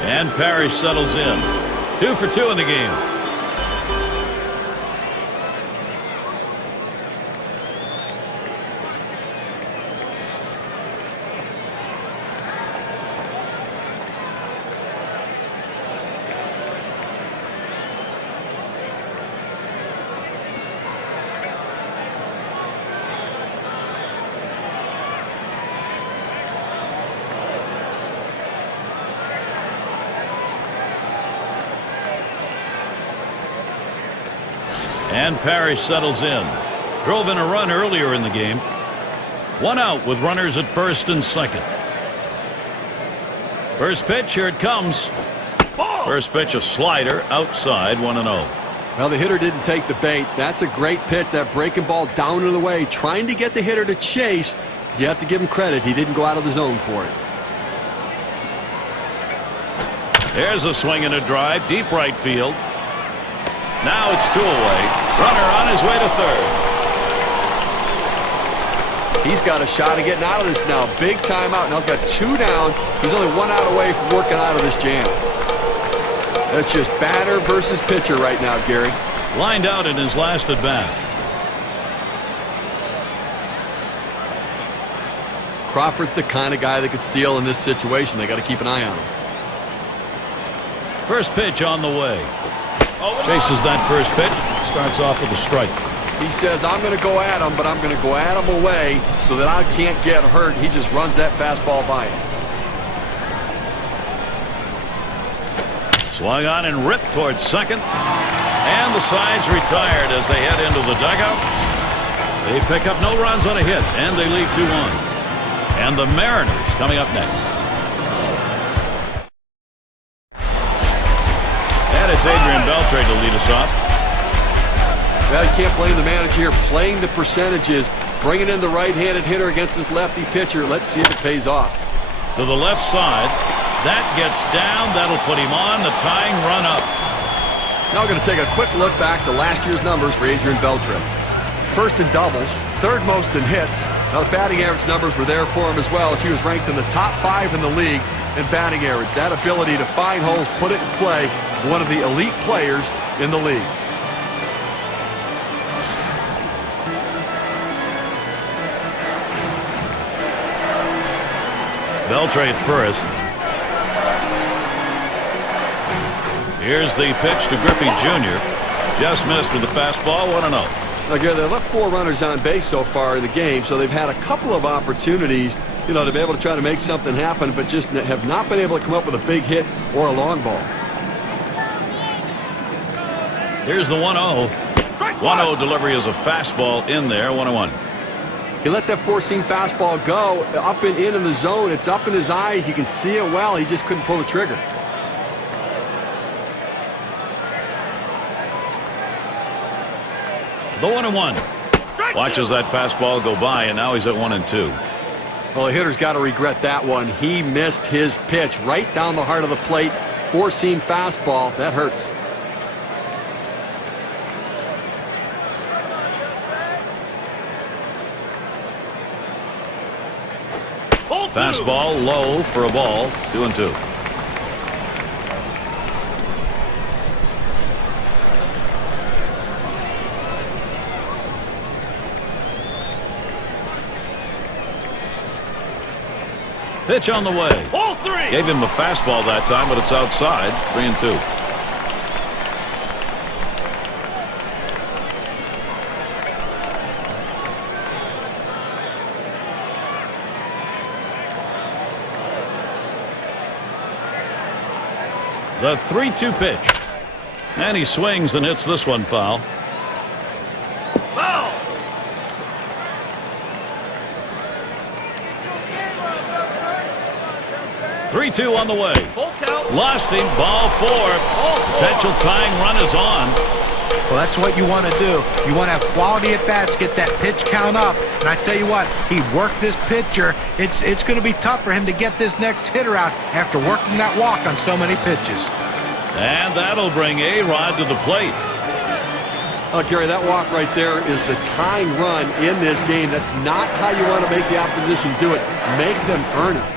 And Parrish settles in. 2 for 2 in the game. And Parrish settles in. Drove in a run earlier in the game. 1 out with runners at first and second. First pitch, here it comes. First pitch, a slider outside, 1-0. Well, the hitter didn't take the bait. That's a great pitch. That breaking ball down and away, trying to get the hitter to chase. You have to give him credit. He didn't go out of the zone for it. There's a swing and a drive, deep right field. Now it's 2 away. Runner on his way to third. He's got a shot at getting out of this now. Big timeout. Now he's got 2 down. He's only 1 out away from working out of this jam. That's just batter versus pitcher right now, Gary. Lined out in his last at bat. Crawford's the kind of guy that could steal in this situation. They got to keep an eye on him. First pitch on the way. Chases that first pitch. Starts off with a strike. He says, I'm going to go at him, but I'm going to go at him away so that I can't get hurt. He just runs that fastball by him. Swung on and ripped towards second. And the side's retired as they head into the dugout. They pick up no runs on a hit, and they leave 2-1. And the Mariners coming up next. And it's Adrian Beltre to lead us off. Well, you can't blame the manager here playing the percentages, bringing in the right-handed hitter against this lefty pitcher. Let's see if it pays off. To the left side. That gets down. That'll put him on the tying run up. Now we're going to take a quick look back to last year's numbers for Adrian Beltre. First in doubles, third most in hits. Now the batting average numbers were there for him as well, as he was ranked in the top 5 in the league in batting average. That ability to find holes, put it in play, one of the elite players in the league. Beltre at first. Here's the pitch to Griffey Jr. Just missed with the fastball, 1-0. Again, they left 4 runners on base so far in the game, so they've had a couple of opportunities, you know, to be able to try to make something happen, but just have not been able to come up with a big hit or a long ball. Here's the 1-0. 1-0 delivery is a fastball in there, 1-1. He let that 4-seam fastball go up and in the zone. It's up in his eyes. You can see it well. He just couldn't pull the trigger. The 1-1. Watches that fastball go by, and now he's at 1-2. Well, the hitter's got to regret that one. He missed his pitch right down the heart of the plate. 4-seam fastball. That hurts. Fastball low for a ball, 2-2. Pitch on the way. Ball 3. Gave him a fastball that time, but it's outside, 3-2. The 3-2 pitch. And he swings and hits this one foul. Foul. 3-2 on the way. Full count. Lost him. Ball 4. Potential tying run is on. Well, that's what you want to do. You want to have quality at bats, get that pitch count up. And I tell you what, he worked this pitcher. It's going to be tough for him to get this next hitter out after working that walk on so many pitches. And that'll bring A-Rod to the plate. Oh, Gary, that walk right there is the tying run in this game. That's not how you want to make the opposition do it. Make them earn it.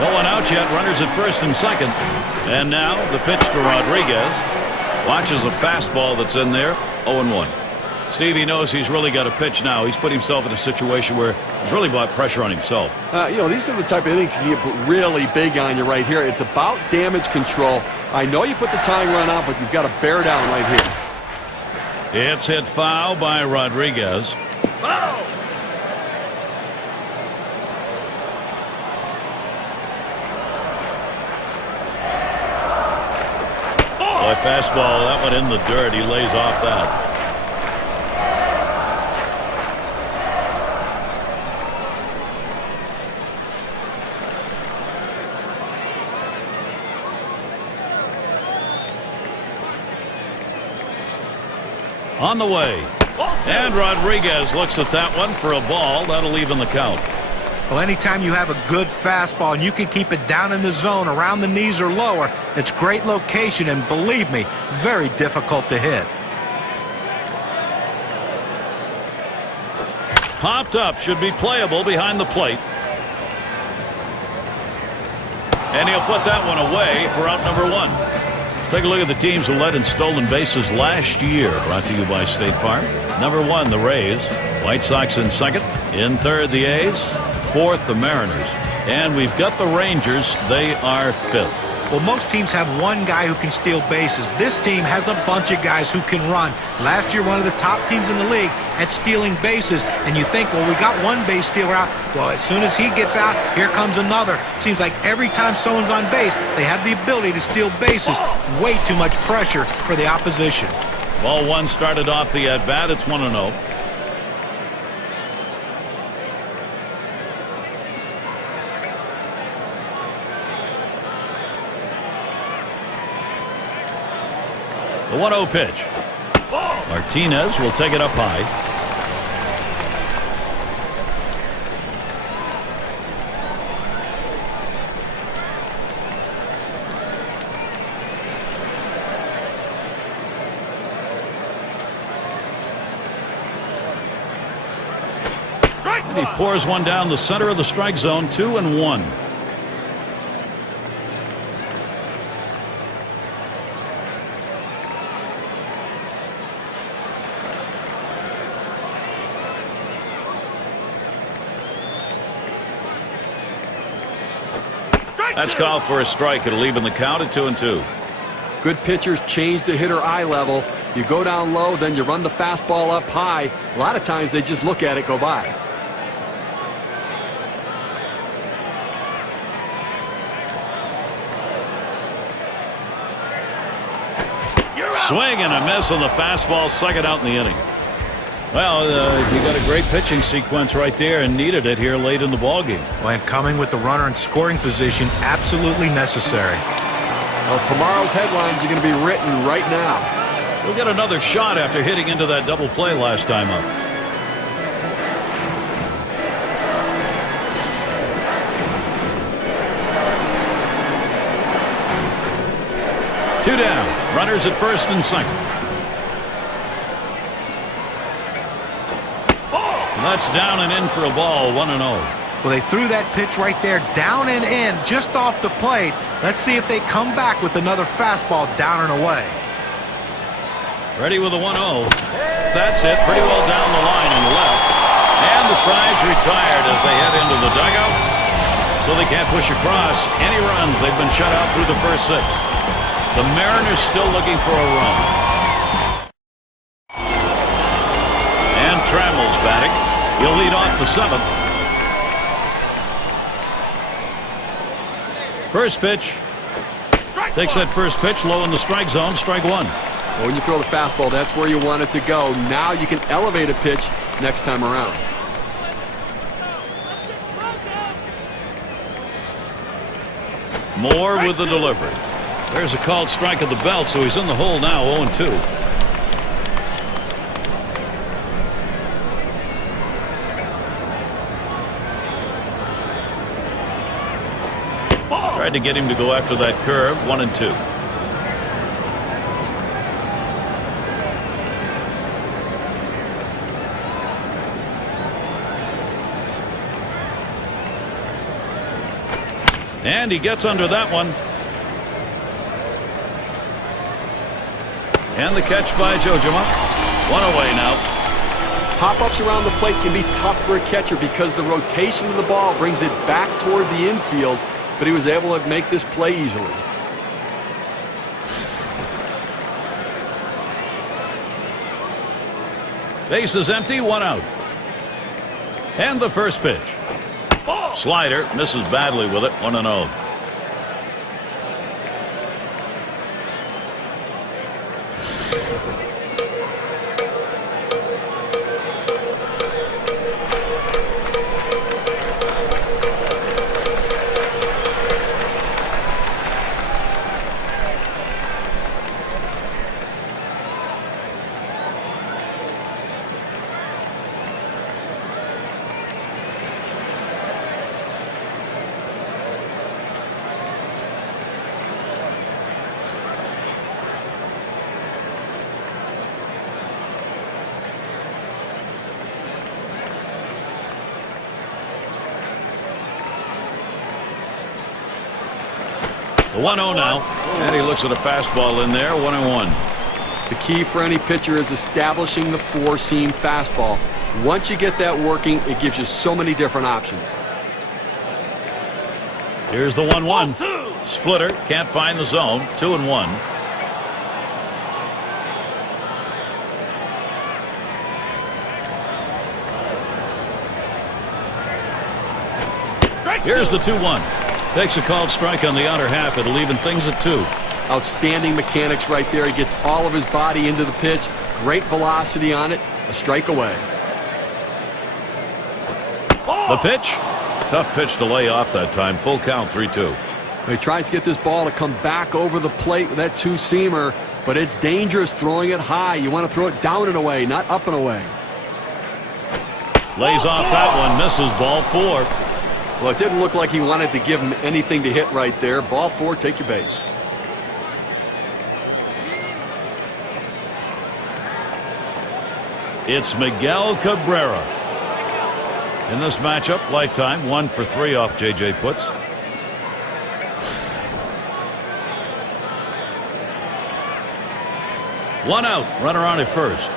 No one out yet. Runners at first and second. And now the pitch to Rodriguez. Watches a fastball that's in there. 0-1. Stevie knows he's really got to pitch now. He's put himself in a situation where he's really brought pressure on himself. You know, these are the type of innings you get really big on you right here. It's about damage control. I know you put the tying run on, but you've got to bear down right here. It's hit foul by Rodriguez. Foul. Boy, fastball, that went in the dirt. He lays off that. On the way. And Rodriguez looks at that one for a ball. That'll even the count. Well, anytime you have a good fastball and you can keep it down in the zone around the knees or lower, it's great location, and believe me, very difficult to hit. Popped up, should be playable behind the plate. And he'll put that one away for out number 1. Let's take a look at the teams who led in stolen bases last year. Brought to you by State Farm. Number 1, the Rays. White Sox in second. In third, the A's. Fourth, the Mariners. And we've got the Rangers. They are fifth. Well, most teams have one guy who can steal bases. This team has a bunch of guys who can run. Last year, one of the top teams in the league at stealing bases. And you think, well, we got one base stealer out. Well, as soon as he gets out, here comes another. Seems like every time someone's on base, they have the ability to steal bases. Way too much pressure for the opposition. Ball 1 started off the at-bat. It's 1-0. The 1-0 pitch. Martinez will take it up high. And he pours one down the center of the strike zone. 2-1. That's called for a strike. It'll even the count at 2-2. Good pitchers change the hitter eye level. You go down low, then you run the fastball up high. A lot of times they just look at it go by. Swing and a miss on the fastball, second out in the inning. Well, you got a great pitching sequence right there and needed it here late in the ballgame. Well, and coming with the runner in scoring position, absolutely necessary. Well, tomorrow's headlines are going to be written right now. He'll get another shot after hitting into that double play last time up. Two down. Runners at first and second. That's down and in for a ball, 1-0. Well, they threw that pitch right there down and in, just off the plate. Let's see if they come back with another fastball down and away. Ready with a 1-0. That's it. Pretty well down the line and left. And the side's retired as they head into the dugout. So they can't push across any runs. They've been shut out through the first 6. The Mariners still looking for a run. And Trammell's batting. He'll lead off the 7th. First pitch. Takes that first pitch low in the strike zone. Strike 1. Well, when you throw the fastball, that's where you want it to go. Now you can elevate a pitch next time around. Moore with the delivery. There's a called strike at the belt, so he's in the hole now, 0-2. Tried to get him to go after that curve, 1-2. And he gets under that one. And the catch by Jojima. One away now. Pop-ups around the plate can be tough for a catcher because the rotation of the ball brings it back toward the infield, but he was able to make this play easily. Base is empty, 1 out. And the first pitch. Slider misses badly with it, 1-0. The 1-0 now, and he looks at a fastball in there, 1-1. The key for any pitcher is establishing the four-seam fastball. Once you get that working, it gives you so many different options. Here's the 1-1. Splitter, can't find the zone, 2-1. Here's the 2-1. Takes a called strike on the outer half. It'll even things at 2. Outstanding mechanics right there. He gets all of his body into the pitch. Great velocity on it. A strike away. The pitch. Tough pitch to lay off that time. Full count, 3-2. He tries to get this ball to come back over the plate with that two-seamer, but it's dangerous throwing it high. You want to throw it down and away, not up and away. Lays off that one. Misses, ball 4. Well, it didn't look like he wanted to give him anything to hit right there. Ball 4, take your base. It's Miguel Cabrera. In this matchup, lifetime, 1 for 3 off J.J. puts. One out, runner on at first.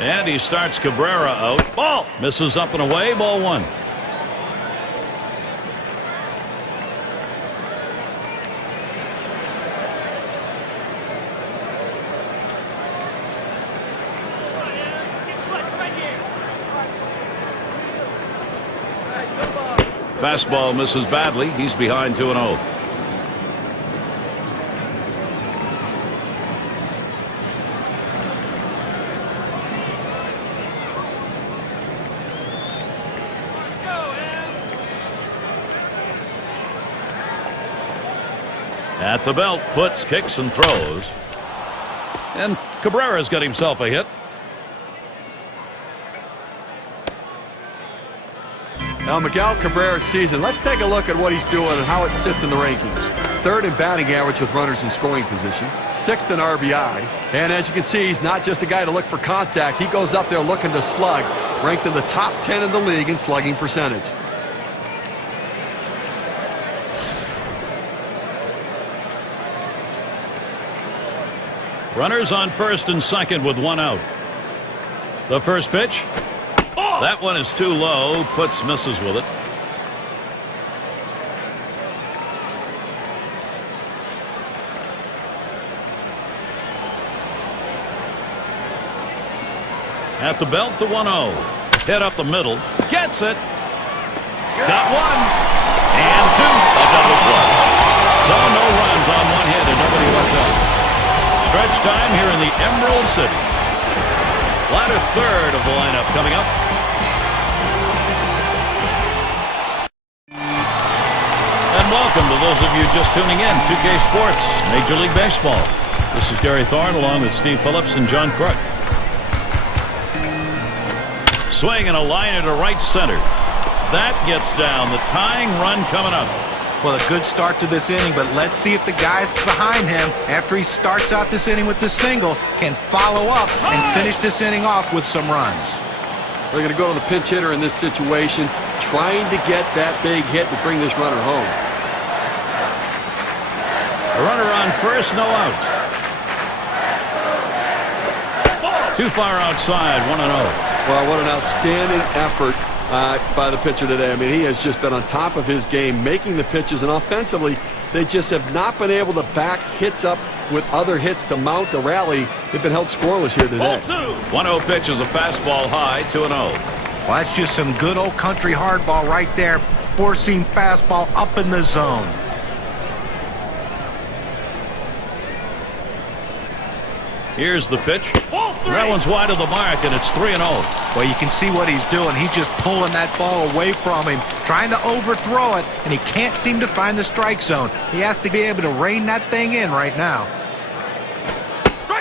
And he starts Cabrera out. Ball! Misses up and away, ball 1. Fastball misses badly. He's behind 2-0. At the belt, puts, kicks, and throws. And Cabrera's got himself a hit. Now, Miguel Cabrera's season, let's take a look at what he's doing and how it sits in the rankings. Third in batting average with runners in scoring position. Sixth in RBI. And as you can see, he's not just a guy to look for contact. He goes up there looking to slug. Ranked in the top 10 in the league in slugging percentage. Runners on first and second with one out. The first pitch. That one is too low. Puts, misses with it. At the belt, the 1-0. Hit up the middle. Gets it. Got one. And two. A double play. So no runs on one hit and nobody left out. Stretch time here in the Emerald City. Latter third of the lineup coming up. And welcome to those of you just tuning in. 2K Sports, Major League Baseball. This is Gary Thorne along with Steve Phillips and John Crook. Swing and a liner to right center. That gets down. The tying run coming up. Well, a good start to this inning, but let's see if the guys behind him, after he starts out this inning with the single, can follow up and finish this inning off with some runs. They're going to go to the pinch hitter in this situation, trying to get that big hit to bring this runner home. A runner on first, no out. Too far outside, 1-0. Well, what an outstanding effort by the pitcher today. I mean, he has just been on top of his game, making the pitches, and offensively, they just have not been able to back hits up with other hits to mount the rally. They've been held scoreless here today. 1-0 pitch is a fastball high, 2-0. Well, that's just some good old country hardball right there, forcing fastball up in the zone. Here's the pitch. That one's wide of the mark, and it's 3-0. Well, you can see what he's doing. He's just pulling that ball away from him, trying to overthrow it, and he can't seem to find the strike zone. He has to be able to rein that thing in right now.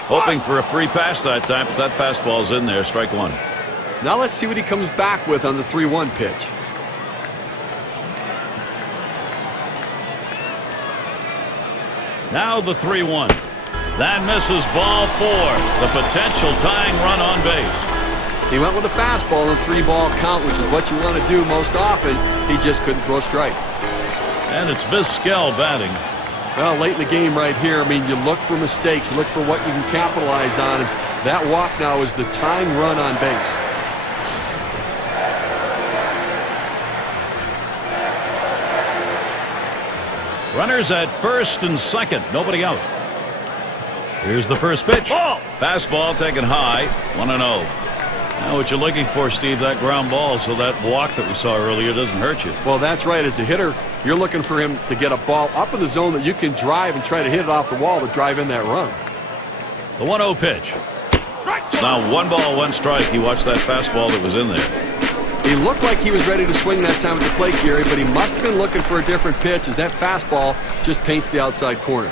Hoping for a free pass that time, but that fastball's in there. Strike one. Now let's see what he comes back with on the 3-1 pitch. Now the 3-1. That misses, ball four. The potential tying run on base. He went with a fastball and 3-ball count, which is what you want to do most often. He just couldn't throw a strike. And it's Vizquel batting. Well, late in the game right here, I mean, you look for mistakes. You look for what you can capitalize on. And that walk now is the tying run on base. Runners at first and second. Nobody out. Here's the first pitch. Fastball taken high. 1-0. Now what you're looking for, Steve, that ground ball, so that walk that we saw earlier doesn't hurt you. Well, that's right. As a hitter, you're looking for him to get a ball up in the zone that you can drive and try to hit it off the wall to drive in that run. The 1-0 pitch. Now 1 ball, 1 strike. You watch that fastball that was in there. He looked like he was ready to swing that time at the plate, Gary, but he must have been looking for a different pitch as that fastball just paints the outside corner.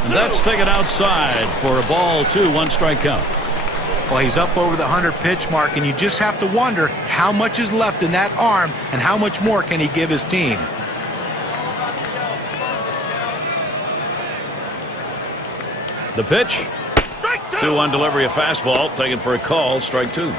And that's taken outside for a ball 2, 1 strike count. Well, he's up over the 100 pitch mark, and you just have to wonder how much is left in that arm and how much more can he give his team. The pitch. 2-1 delivery, a fastball taken for a call, strike 2.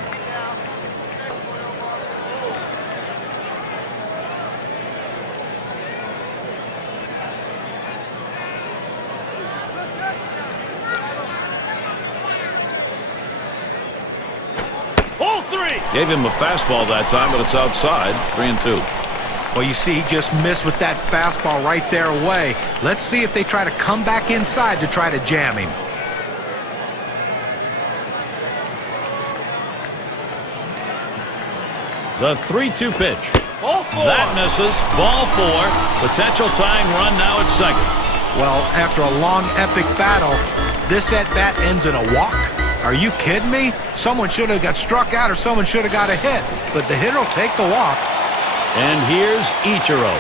Gave him a fastball that time, but it's outside. 3-2. Well, you see, he just missed with that fastball right there away. Let's see if they try to come back inside to try to jam him. The 3-2 pitch. Ball 4. That misses. Ball 4. Potential tying run now at second. Well, after a long, epic battle, this at-bat ends in a walk? Are you kidding me? Someone should have got struck out or someone should have got a hit. But the hitter will take the walk. And here's Ichiro.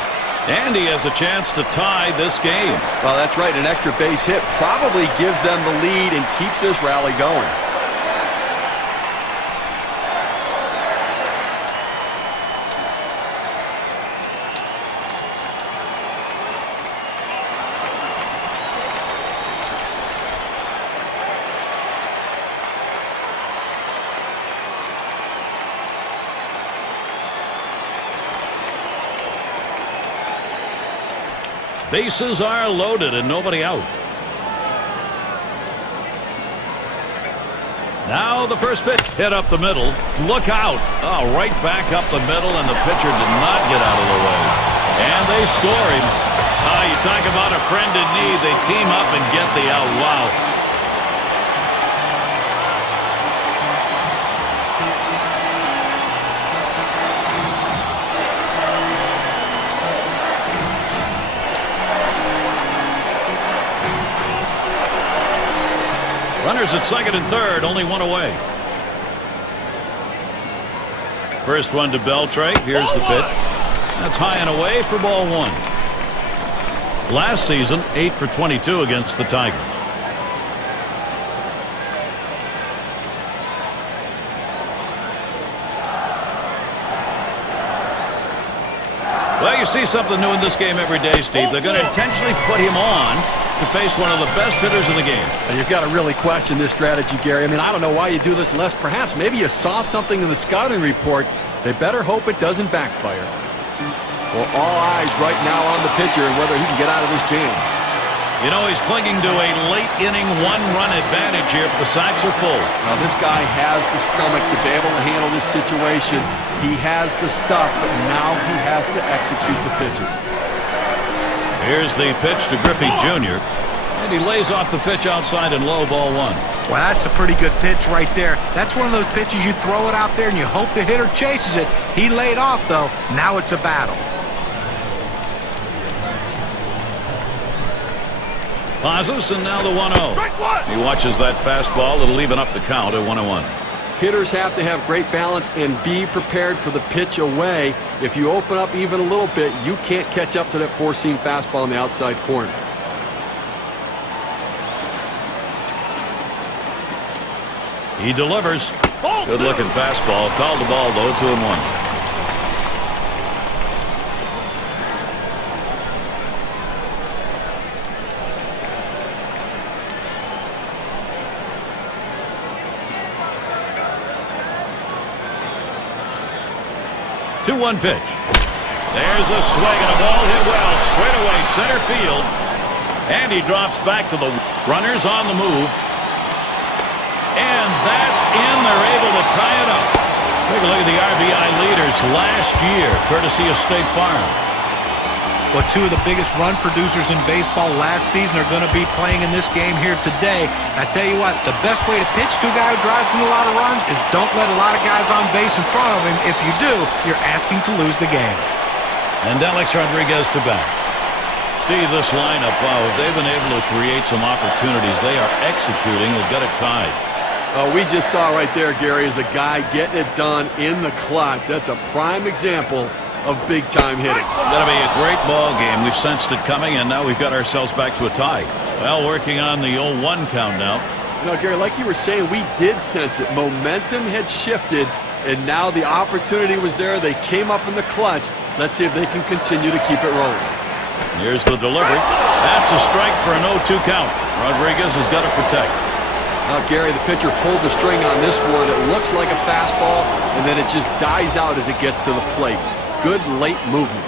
And he has a chance to tie this game. Well, that's right. An extra base hit probably gives them the lead and keeps this rally going. Bases are loaded and nobody out. Now the first pitch hit up the middle. Look out. Oh, right back up the middle, and the pitcher did not get out of the way. And they score him. Oh, you talk about a friend in need. They team up and get the out. Wow. Runners at second and third, only one away. First one to Beltre. Here's the pitch. That's high and away for ball 1. Last season, 8 for 22 against the Tigers. Well, you see something new in this game every day, Steve. They're going to intentionally put him on to face one of the best hitters in the game. And you've got to really question this strategy, Gary. I mean, I don't know why you do this unless perhaps maybe you saw something in the scouting report. They better hope it doesn't backfire. Well, all eyes right now on the pitcher and whether he can get out of this jam. You know, he's clinging to a late inning one-run advantage here, but the sacks are full. Now, this guy has the stomach to be able to handle this situation. He has the stuff, but now he has to execute the pitches. Here's the pitch to Griffey Jr. And he lays off the pitch outside in low, ball 1. Well, that's a pretty good pitch right there. That's one of those pitches you throw it out there and you hope the hitter chases it. He laid off, though. Now it's a battle. Pauses, and now the 1-0. He watches that fastball. It'll even up the count at 1-1. Hitters have to have great balance and be prepared for the pitch away. If you open up even a little bit, you can't catch up to that four-seam fastball in the outside corner. He delivers. Good-looking fastball. Called the ball, though, 2-1. Two-one pitch. There's a swing and a ball hit well straight away center field, and he drops back to the runners on the move, and that's in. They're able to tie it up. Take a look at the RBI leaders last year, courtesy of State Farm. Well, two of the biggest run producers in baseball last season are going to be playing in this game here today. I tell you what, the best way to pitch to a guy who drives in a lot of runs is don't let a lot of guys on base in front of him. If you do, you're asking to lose the game. And Alex Rodriguez to bat. Steve, this lineup, wow, they've been able to create some opportunities. They are executing. They've got it tied. We just saw right there, Gary, is a guy getting it done in the clutch. That's a prime example of big-time hitting. That'll be a great ball game. We've sensed it coming, and now we've got ourselves back to a tie. Well, working on the 0-1 count now. You know, Gary, like you were saying, we did sense it. Momentum had shifted, and now the opportunity was there. They came up in the clutch. Let's see if they can continue to keep it rolling. Here's the delivery. That's a strike for an 0-2 count. Rodriguez has got to protect. Now, Gary, the pitcher pulled the string on this one. It looks like a fastball, and then it just dies out as it gets to the plate. Good late movement.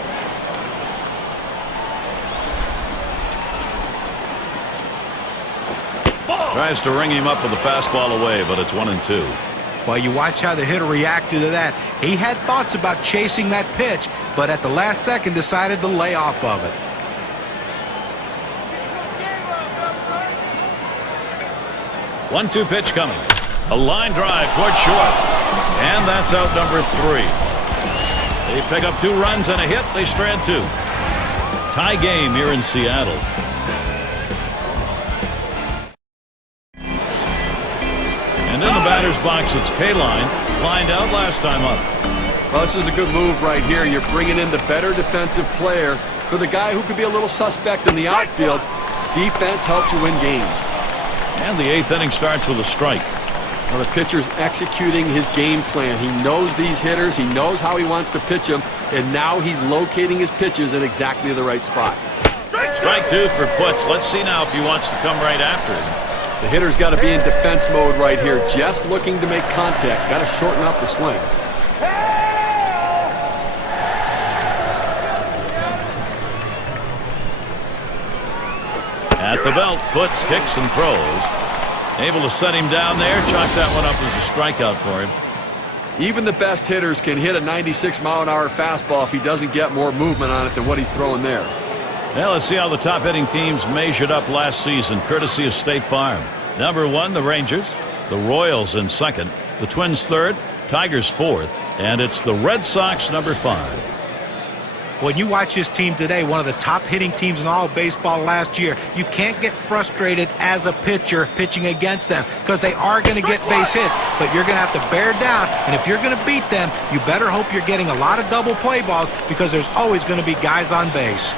Tries to ring him up with a fastball away, but it's 1-2. Well, you watch how the hitter reacted to that. He had thoughts about chasing that pitch, but at the last second decided to lay off of it. One-two pitch coming. A line drive towards short. And that's out number 3. They pick up 2 runs and a hit. They strand 2. Tie game here in Seattle. And in the batter's box, it's K-Line, lined out last time up. Well, this is a good move right here. You're bringing in the better defensive player for the guy who could be a little suspect in the outfield. Defense helps you win games. And the 8th inning starts with a strike. Well, the pitcher's executing his game plan. He knows these hitters. He knows how he wants to pitch them. And now he's locating his pitches in exactly the right spot. Strike 2 for Putz. Let's see now if he wants to come right after it. The hitter's got to be in defense mode right here, just looking to make contact. Got to shorten up the swing. At the belt, Putz kicks and throws. Able to set him down there. Chalk that one up as a strikeout for him. Even the best hitters can hit a 96-mile-an-hour fastball if he doesn't get more movement on it than what he's throwing there. Now let's see how the top hitting teams measured up last season, courtesy of State Farm. Number 1, the Rangers. The Royals in 2nd. The Twins 3rd. Tigers 4th. And it's the Red Sox number 5. When you watch this team today, one of the top hitting teams in all of baseball last year, you can't get frustrated as a pitcher pitching against them because they are going to get base hits, but you're going to have to bear down, and if you're going to beat them, you better hope you're getting a lot of double play balls because there's always going to be guys on base.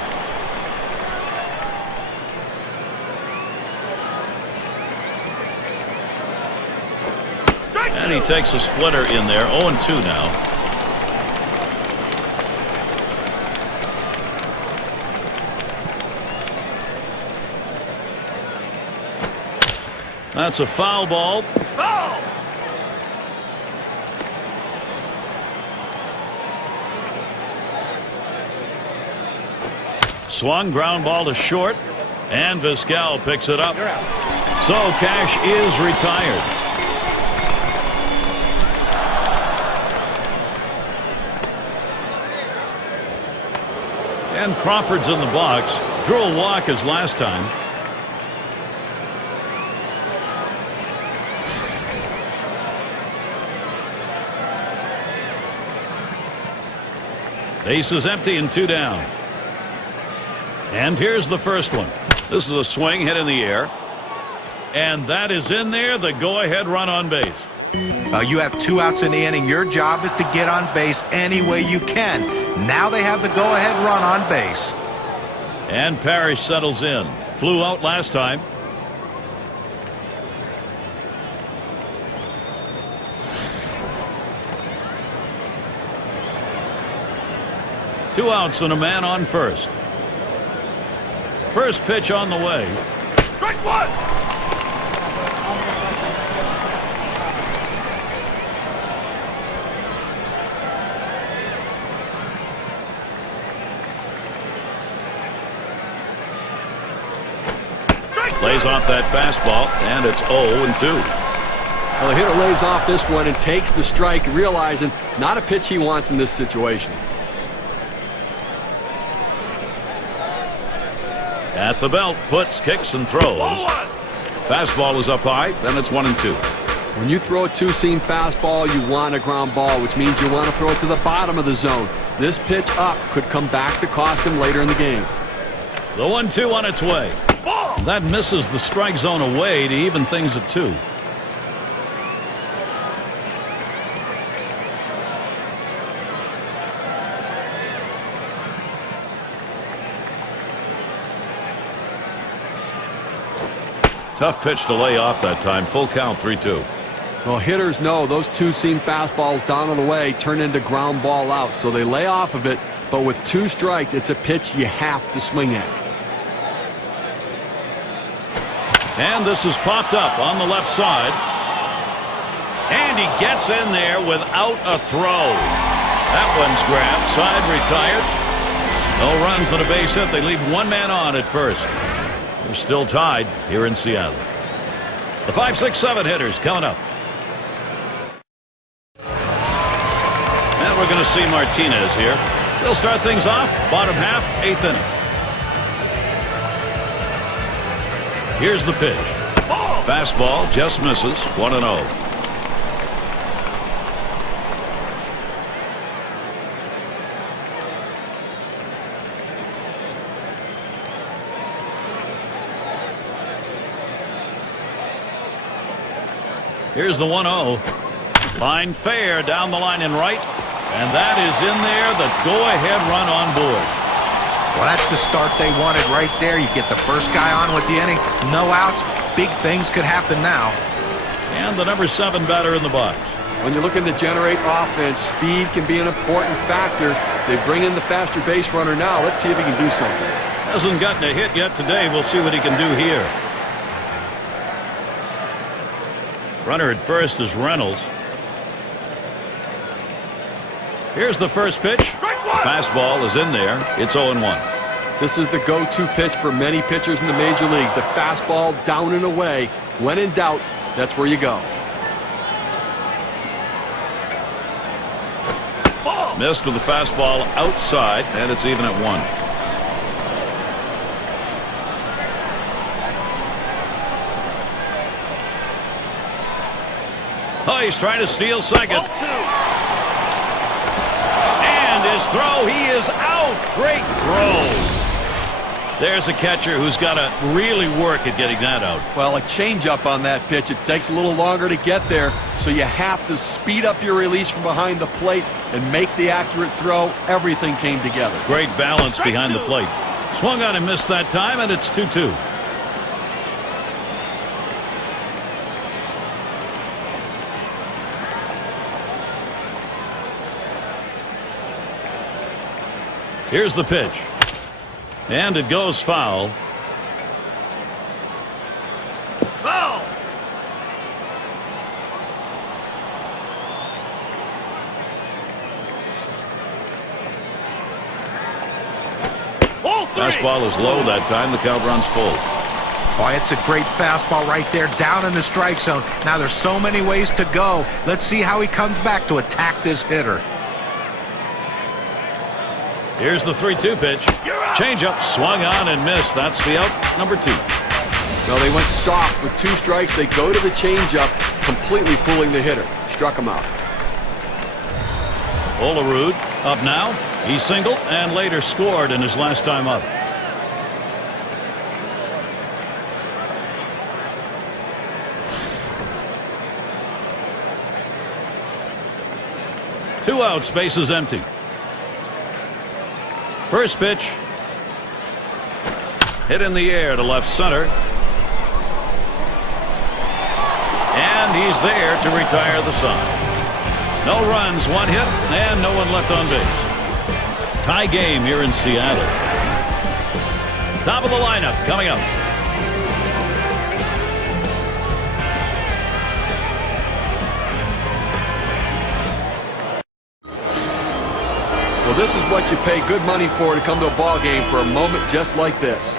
And he takes a splitter in there. 0-2 now. That's a foul ball. Foul! Swung, ground ball to short, and Vizquel picks it up. So Cash is retired. And Crawford's in the box. Drew a walk as last time. Base is empty and 2 down. And here's the first one. This is a swing hit in the air. And that is in there, the go-ahead run on base. You have 2 outs in the inning. Your job is to get on base any way you can. Now they have the go-ahead run on base. And Parrish settles in. Flew out last time. Two outs and a man on first. First pitch on the way. Strike 1! Lays off that fastball, and it's 0-2. Well, the hitter lays off this one and takes the strike, realizing not a pitch he wants in this situation. At the belt, puts, kicks, and throws. Fastball is up high, then it's 1-2. When you throw a two-seam fastball, you want a ground ball, which means you want to throw it to the bottom of the zone. This pitch up could come back to cost him later in the game. The 1-2 on its way. That misses the strike zone away to even things at 2. Tough pitch to lay off that time. Full count, 3-2. Well, hitters know those two-seam fastballs down on the way turn into ground ball out, so they lay off of it, but with 2 strikes, it's a pitch you have to swing at. And this is popped up on the left side. And he gets in there without a throw. That one's grabbed. Side retired. No runs on a base hit. They leave one man on at first. They're still tied here in Seattle. The 5, 6, 7 hitters coming up. And we're going to see Martinez here. They'll start things off. Bottom half, 8th inning. Here's the pitch. Fastball just misses. 1-0. Here's the 1-0. Line fair down the line and right. And that is in there. The go-ahead run on board. Well, that's the start they wanted right there. You get the first guy on with the inning. No outs. Big things could happen now. And the number 7 batter in the box. When you're looking to generate offense, speed can be an important factor. They bring in the faster base runner now. Let's see if he can do something. Hasn't gotten a hit yet today. We'll see what he can do here. Runner at first is Reynolds. Here's the first pitch. Fastball is in there. It's 0-1. This is the go-to pitch for many pitchers in the major league. The fastball down and away. When in doubt, that's where you go. Missed with the fastball outside, and it's even at 1. Oh, he's trying to steal second. And his throw, he is out. Great throw. There's a catcher who's got to really work at getting that out. Well, a changeup on that pitch. It takes a little longer to get there, so you have to speed up your release from behind the plate and make the accurate throw. Everything came together. Great balance behind the plate. Swung on and missed that time, and it's 2-2. Here's the pitch. And it goes foul. Foul. Fastball is low that time. The count runs full. Boy, it's a great fastball right there down in the strike zone. Now there's so many ways to go. Let's see how he comes back to attack this hitter. Here's the 3-2 pitch. Changeup swung on and missed. That's the out, number 2. No, they went soft with 2 strikes. They go to the changeup, completely fooling the hitter. Struck him out. Olerud up now. He singled and later scored in his last time up. Two outs, bases empty. First pitch. Hit in the air to left center. And he's there to retire the side. No runs, 1 hit, and no one left on base. Tie game here in Seattle. Top of the lineup coming up. Well, this is what you pay good money for to come to a ball game for a moment just like this.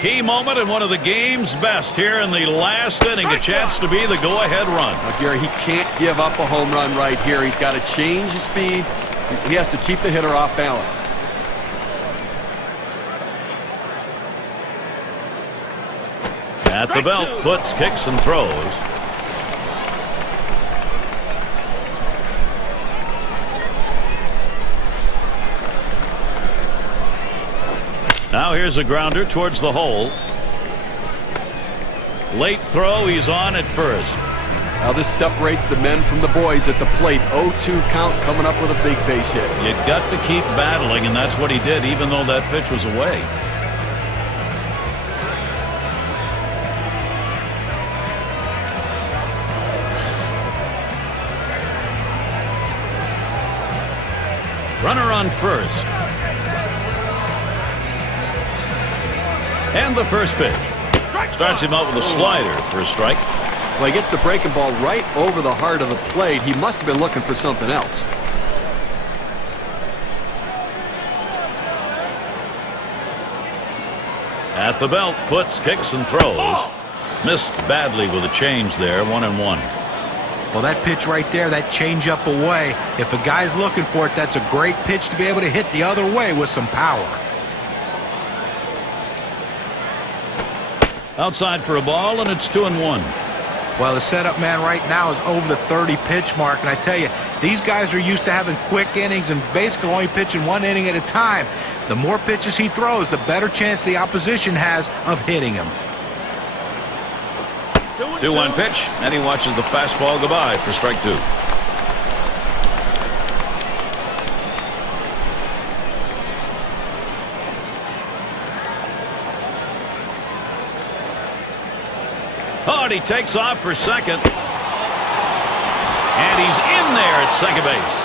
Key moment and one of the game's best here in the last inning. A chance to be the go-ahead run. Now, Gary, he can't give up a home run right here. He's got to change the speeds. He has to keep the hitter off balance. At the belt, puts, kicks, and throws. Now here's a grounder towards the hole. Late throw, he's on at first. Now this separates the men from the boys at the plate. 0-2 count, coming up with a big base hit. You got to keep battling, and that's what he did, even though that pitch was away. Runner on first. And the first pitch. Starts him out with a slider for a strike. Well, he gets the breaking ball right over the heart of the plate. He must have been looking for something else. At the belt, puts, kicks, and throws. Missed badly with a change there, 1-1. Well, that pitch right there, that change up away, if a guy's looking for it, that's a great pitch to be able to hit the other way with some power. Outside for a ball, and it's 2-1. Well, the setup man right now is over the 30 pitch mark, and I tell you, these guys are used to having quick innings and basically only pitching 1 inning at a time. The more pitches he throws, the better chance the opposition has of hitting him. 2-1 pitch, and he watches the fastball go by for strike 2. Oh, and he takes off for second. And he's in there at second base.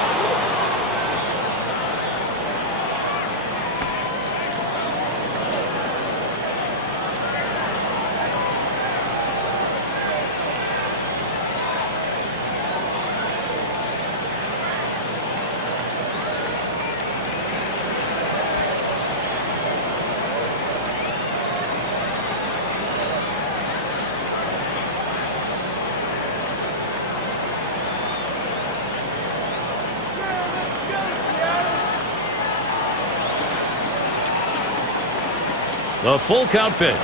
The full count pitch.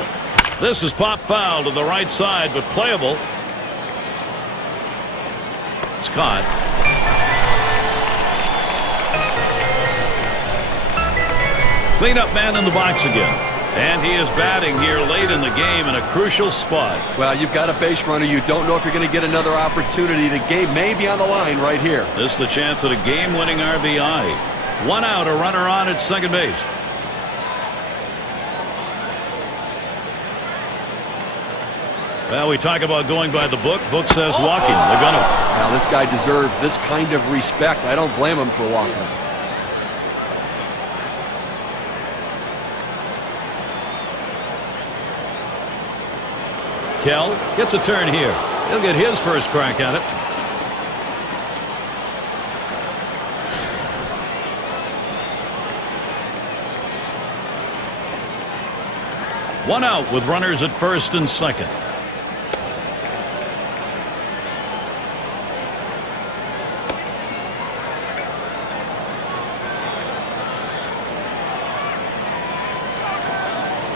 This is pop foul to the right side, but playable. It's caught. Cleanup man in the box again. And he is batting here late in the game in a crucial spot. Well, you've got a base runner. You don't know if you're going to get another opportunity. The game may be on the line right here. This is the chance at a game-winning RBI. 1 out, a runner on at second base. Well, we talk about going by the book. Book says walking. They're gonna. Now, this guy deserves this kind of respect. I don't blame him for walking. Kell gets a turn here. He'll get his first crack at it. One out with runners at first and second.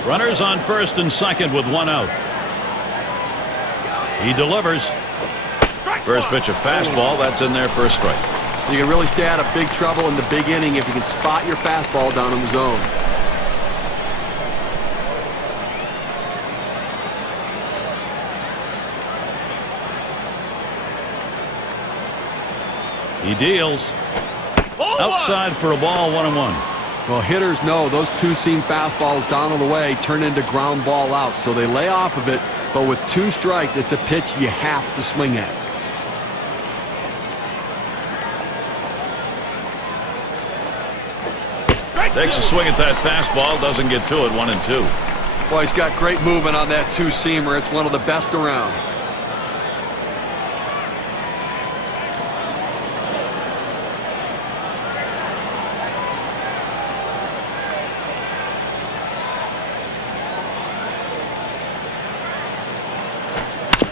Runners on first and second with 1 out. He delivers. First pitch a fastball. That's in there for a strike. You can really stay out of big trouble in the big inning if you can spot your fastball down in the zone. He deals. Outside for a ball, 1-1. Well, hitters know those two-seam fastballs down on the way turn into ground ball outs, so they lay off of it, but with 2 strikes, it's a pitch you have to swing at. Takes a swing at that fastball, doesn't get to it, 1-2. Boy, he's got great movement on that two-seamer. It's one of the best around.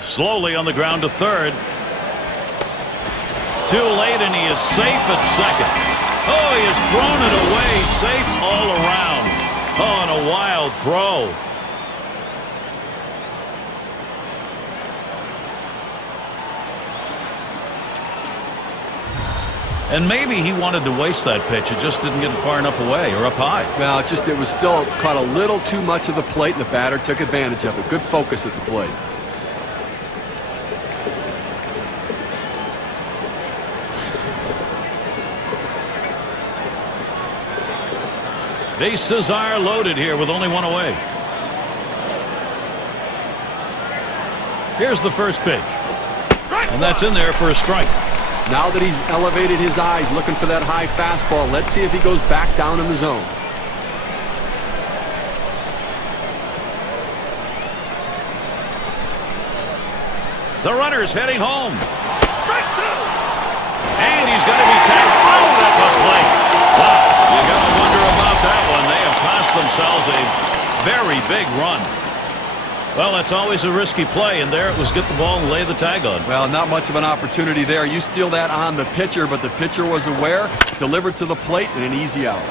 Slowly on the ground to third. Too late, and he is safe at second. Oh, he has thrown it away, safe all around. Oh, and a wild throw. And maybe he wanted to waste that pitch. It just didn't get far enough away or up high. Well, it was still caught a little too much of the plate, and the batter took advantage of it. Good focus at the plate. Bases are loaded here with only 1 away. Here's the first pitch. And that's in there for a strike. Now that he's elevated his eyes looking for that high fastball, let's see if he goes back down in the zone. The runner's heading home. And he's going to be tagged out at the plate. Wow, you got to wonder about that one. They have cost themselves a very big run. Well, that's always a risky play, and there it was get the ball and lay the tag on. Well, not much of an opportunity there. You steal that on the pitcher, but the pitcher was aware, delivered to the plate, and an easy out.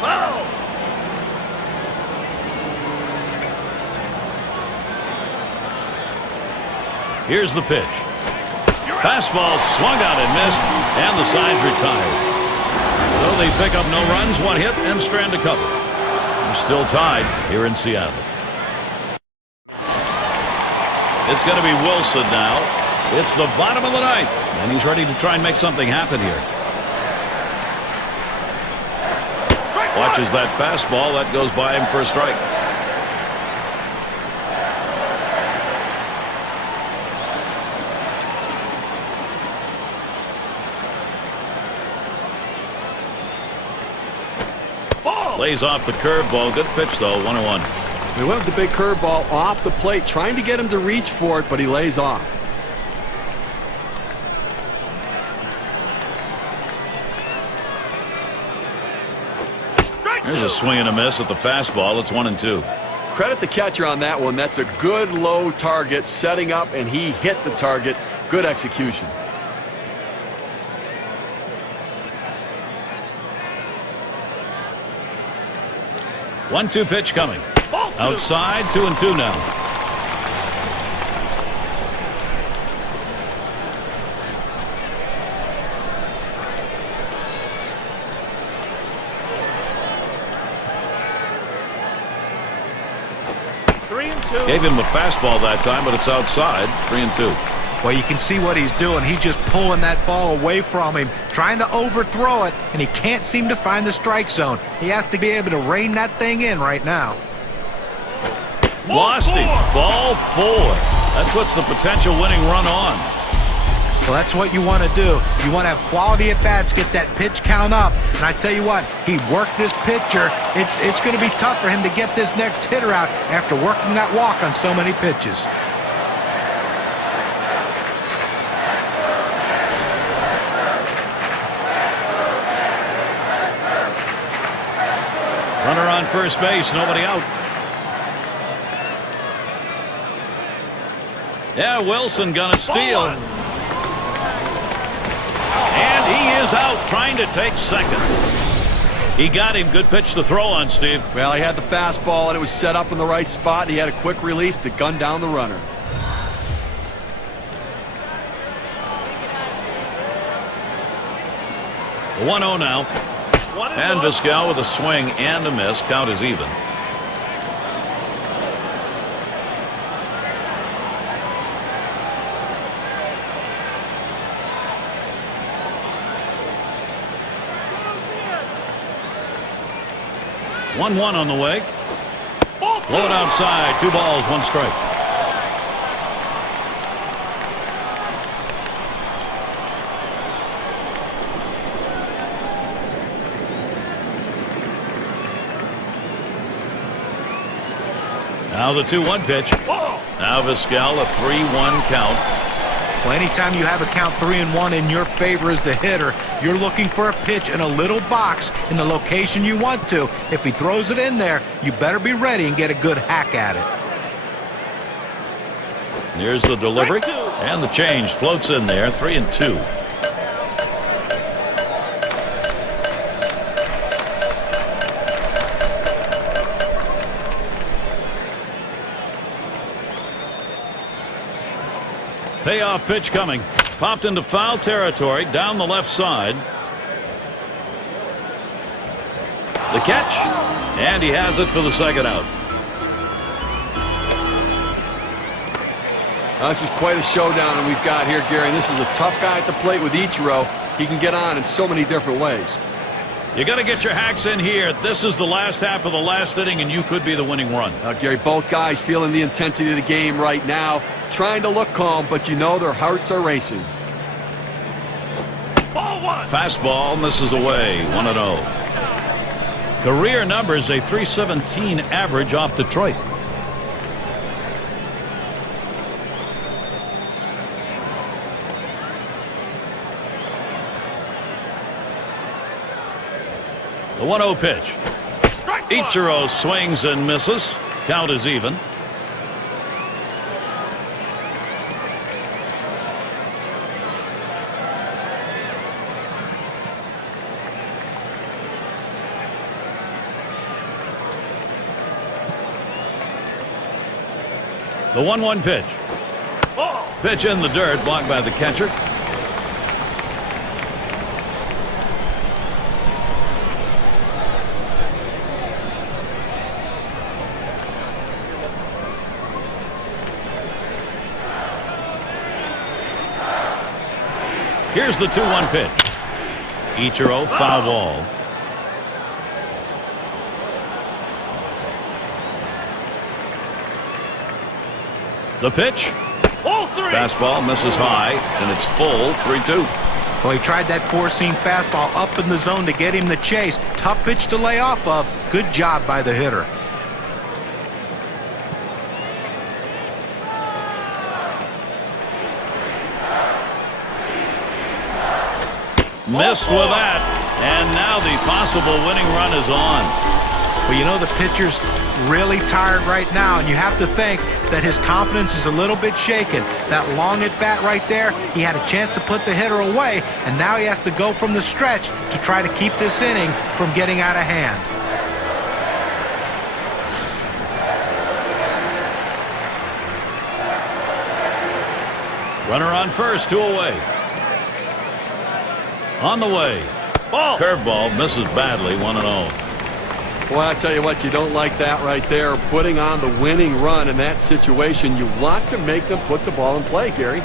Wow. Here's the pitch. Fastball swung out and missed, and the side's retired. So they pick up no runs, 1 hit, and strand a couple. They're still tied here in Seattle. It's going to be Wilson now. It's the bottom of the ninth, and he's ready to try and make something happen here. Watches that fastball. That goes by him for a strike. Lays off the curveball. Good pitch, though. 1-1. They went with the big curveball off the plate, trying to get him to reach for it, but he lays off. There's a swing and a miss at the fastball. It's 1-2. Credit the catcher on that one. That's a good low target, setting up, and he hit the target. Good execution. 1-2 pitch coming. Outside, 2-2 now. Gave him a fastball that time, but it's outside. 3-2. Well, you can see what he's doing. He's just pulling that ball away from him, trying to overthrow it, and he can't seem to find the strike zone. He has to be able to rein that thing in right now. Lost him. Ball 4. That puts the potential winning run on. Well, that's what you want to do. You want to have quality at bats, get that pitch count up. And I tell you what, he worked this pitcher. It's going to be tough for him to get this next hitter out after working that walk on so many pitches. Runner on first base, nobody out. Yeah, Wilson gonna steal. And he is out trying to take second. He got him. Good pitch to throw on, Steve. Well, he had the fastball, and it was set up in the right spot. He had a quick release to gun down the runner. The 1-0 now. And Vizquel with a swing and a miss. Count is even. One on the way. Blow it outside. 2 balls, 1 strike. Now the 2-1 pitch. Now Vizquel, a 3-1 count. Well, anytime you have a count 3-1 in your favor as the hitter, you're looking for a pitch in a little box in the location you want to. If he throws it in there, you better be ready and get a good hack at it. Here's the delivery. And the change floats in there. 3-2. Payoff pitch coming. Popped into foul territory down the left side. The catch. And he has it for the second out. This is quite a showdown we've got here, Gary. This is a tough guy at the plate with Ichiro. He can get on in so many different ways. You got to get your hacks in here. This is the last half of the last inning, and you could be the winning run. Gary, both guys feeling the intensity of the game right now, trying to look calm, but you know their hearts are racing. Ball 1. Fastball misses away. 1-0. Career numbers, a .317 average off Detroit. The 1-0 pitch. Ichiro swings and misses. Count is even. The 1-1 pitch. Pitch in the dirt, blocked by the catcher. Here's the 2-1 pitch. Ichiro, foul ball. The pitch. Fastball misses high, and it's full 3-2. Well, he tried that four-seam fastball up in the zone to get him the chase. Tough pitch to lay off of. Good job by the hitter. Missed with that, and now the possible winning run is on. Well, you know the pitcher's really tired right now, and you have to think that his confidence is a little bit shaken. That long at bat right there, he had a chance to put the hitter away, and now he has to go from the stretch to try to keep this inning from getting out of hand. Runner on first, 2 away. On the way. Curveball misses badly, 1-0. Boy, I tell you what, you don't like that right there. Putting on the winning run in that situation, you want to make them put the ball in play, Gary.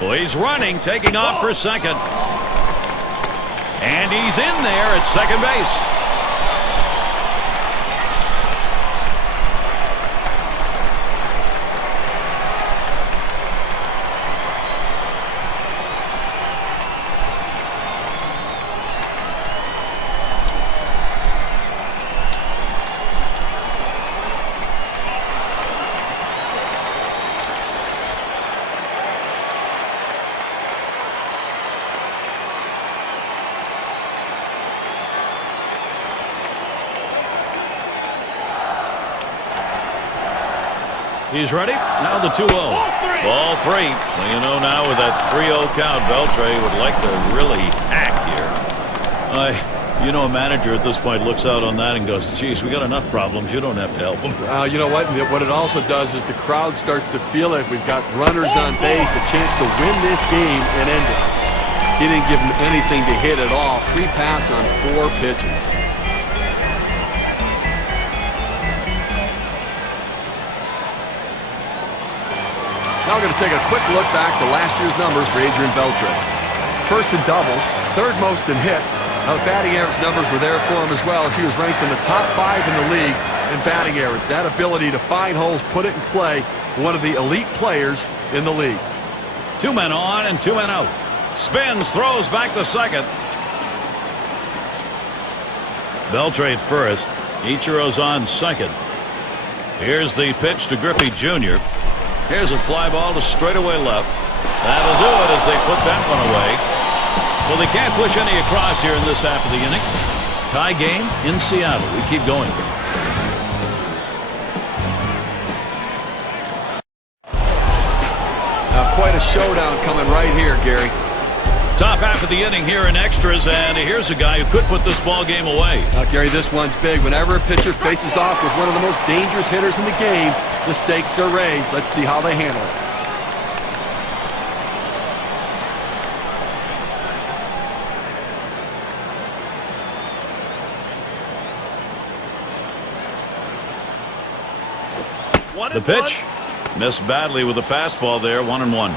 Well, he's running, taking off for second. And he's in there at second base. He's ready. Now the 2-0. Ball 3. Well, you know now with that 3-0 count, Beltre would like to really hack here. You know, a manager at this point looks out on that and goes, geez, we got enough problems. You don't have to help them. You know what? What it also does is the crowd starts to feel it. We've got runners on base, a chance to win this game and end it. He didn't give him anything to hit at all. Free pass on 4 pitches. Now we're going to take a quick look back to last year's numbers for Adrian Beltre. First in doubles, third most in hits. Now the batting average numbers were there for him as well, as he was ranked in the top 5 in the league in batting average. That ability to find holes, put it in play, one of the elite players in the league. 2 men on and 2 men out. Spins, throws back to second. Beltre at first. Ichiro's on second. Here's the pitch to Griffey Jr. Here's a fly ball to straightaway left. That'll do it as they put that one away. So they can't push any across here in this half of the inning. Tie game in Seattle. We keep going. Now quite a showdown coming right here, Gary. Top half of the inning here in extras, and here's a guy who could put this ball game away. Now, Gary, this one's big. Whenever a pitcher faces off with one of the most dangerous hitters in the game, the stakes are raised. Let's see how they handle it. The pitch. Missed badly with the fastball there, 1-1.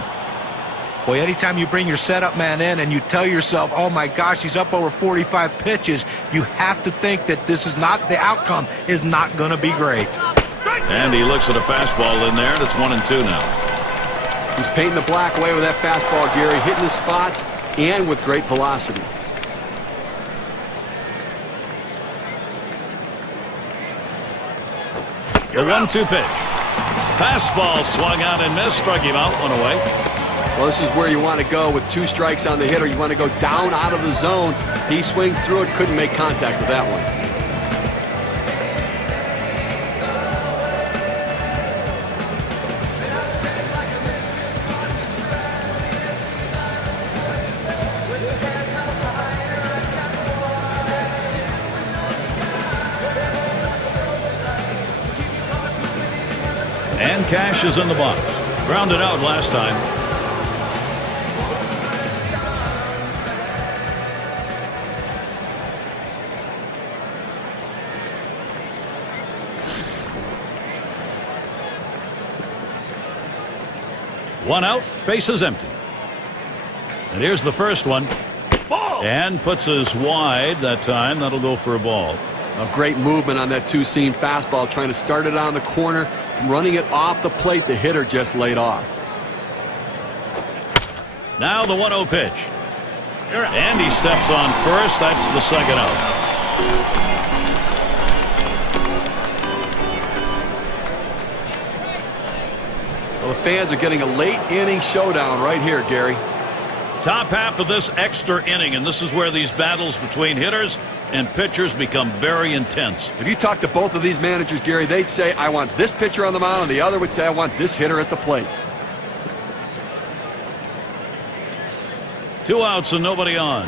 Boy, anytime you bring your setup man in and you tell yourself, oh my gosh, he's up over 45 pitches, you have to think that this is not, the outcome is not going to be great. And he looks at a fastball in there, and it's 1-2 now. He's painting the black away with that fastball, Gary, hitting his spots and with great velocity. The 1-2 pitch. Fastball swung out and missed, struck him out, 1 away. Well, this is where you want to go with 2 strikes on the hitter. You want to go down out of the zone. He swings through it, couldn't make contact with that one. And Cash is in the box. Grounded out last time. One out, bases empty. And here's the first one. Ball. And puts us wide that time. That'll go for a ball. A great movement on that two-seam fastball, trying to start it on the corner, running it off the plate. The hitter just laid off. Now the 1-0 pitch. And he steps on first. That's the second out. Well, the fans are getting a late inning showdown right here, Gary. Top half of this extra inning, and this is where these battles between hitters and pitchers become very intense. If you talk to both of these managers, Gary, they'd say, I want this pitcher on the mound, and the other would say, I want this hitter at the plate. 2 outs and nobody on.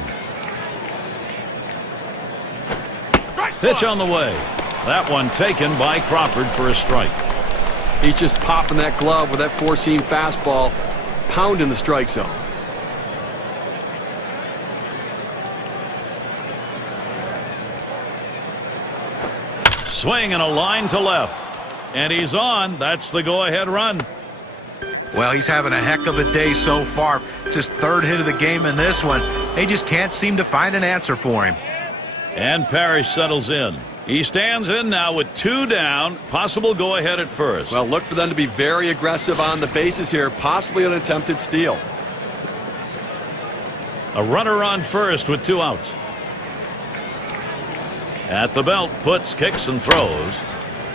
Pitch on the way. That one taken by Crawford for a strike. He's just popping that glove with that four-seam fastball, pounding the strike zone. Swing and a line to left. And he's on. That's the go-ahead run. Well, he's having a heck of a day so far. It's his third hit of the game in this one. They just can't seem to find an answer for him. And Parrish settles in. He stands in now with 2 down. Possible go-ahead at first. Well, look for them to be very aggressive on the bases here. Possibly an attempted steal. A runner on first with 2 outs. At the belt, puts, kicks, and throws.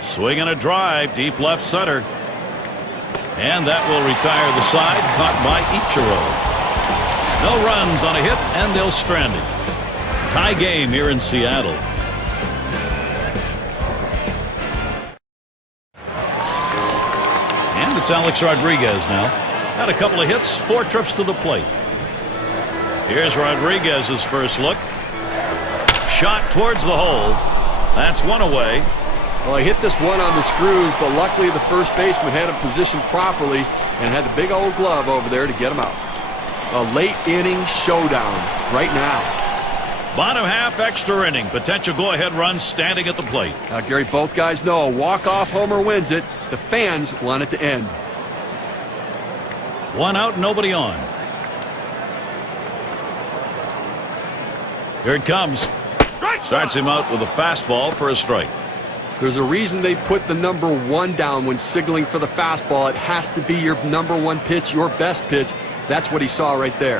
Swing and a drive, deep left center. And that will retire the side, caught by Ichiro. No runs on a hit, and they'll strand him. Tie game here in Seattle. And it's Alex Rodriguez now. Had a couple of hits, 4 trips to the plate. Here's Rodriguez's first look. Shot towards the hole. That's one away. Well, he hit this one on the screws, but luckily the first baseman had him positioned properly and had the big old glove over there to get him out. A late inning showdown right now. Bottom half extra inning. Potential go-ahead run standing at the plate. Gary, both guys know a walk-off homer wins it. The fans want it to end. 1 out, nobody on. Here it comes. Starts him out with a fastball for a strike. There's a reason they put the number 1 down when signaling for the fastball. It has to be your number 1 pitch, your best pitch. That's what he saw right there.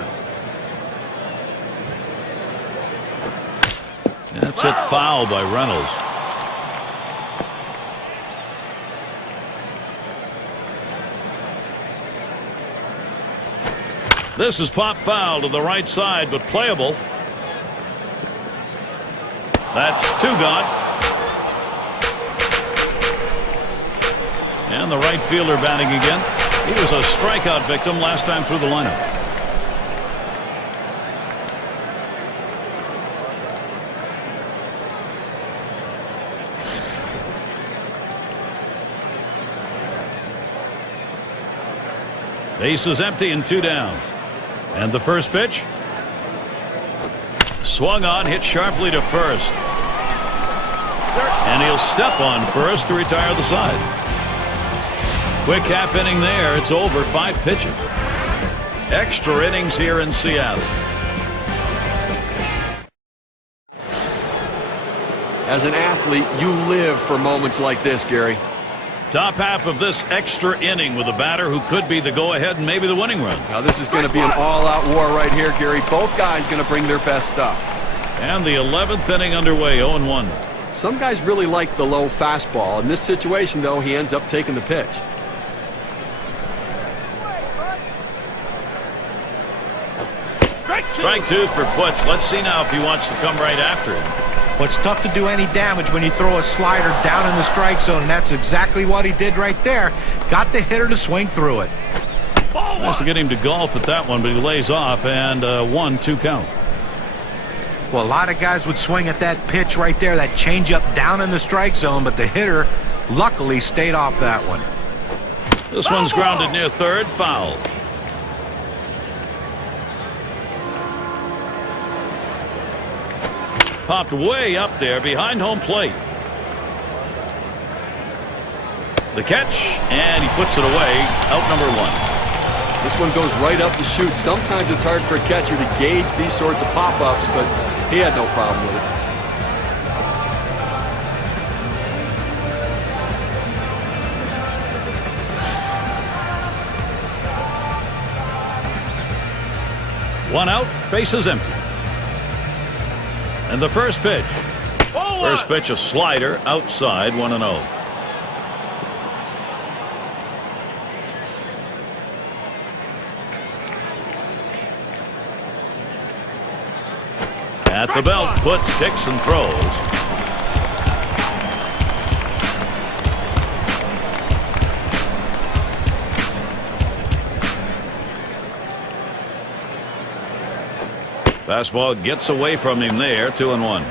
That's hit foul by Reynolds. This is pop foul to the right side, but playable. That's 2 gone. And the right fielder batting again. He was a strikeout victim last time through the lineup. Base is empty and 2 down. And the first pitch. Swung on, hit sharply to first. And he'll step on first to retire the side. Quick half inning there. It's over. 5 pitches. Extra innings here in Seattle. As an athlete, you live for moments like this, Gary. Top half of this extra inning with a batter who could be the go-ahead and maybe the winning run. Now this is going to be an all-out war right here, Gary. Both guys going to bring their best stuff. And the 11th inning underway, 0-1. Some guys really like the low fastball. In this situation, though, he ends up taking the pitch. Strike 2 for Putz. Let's see now if he wants to come right after him. Well, it's tough to do any damage when you throw a slider down in the strike zone, and that's exactly what he did right there. Got the hitter to swing through it. Nice to get him to golf at that one, but he lays off, and 1-2 count. Well, a lot of guys would swing at that pitch right there, that changeup down in the strike zone, but the hitter luckily stayed off that one. This one's grounded near third, foul. Popped way up there behind home plate. The catch, and he puts it away. Out number 1. This one goes right up the chute. Sometimes it's hard for a catcher to gauge these sorts of pop-ups, but he had no problem with it. One out, bases empty. And the first pitch. First pitch, a slider outside, 1-0. At the belt, puts, kicks, and throws. Fastball gets away from him there, 2-1.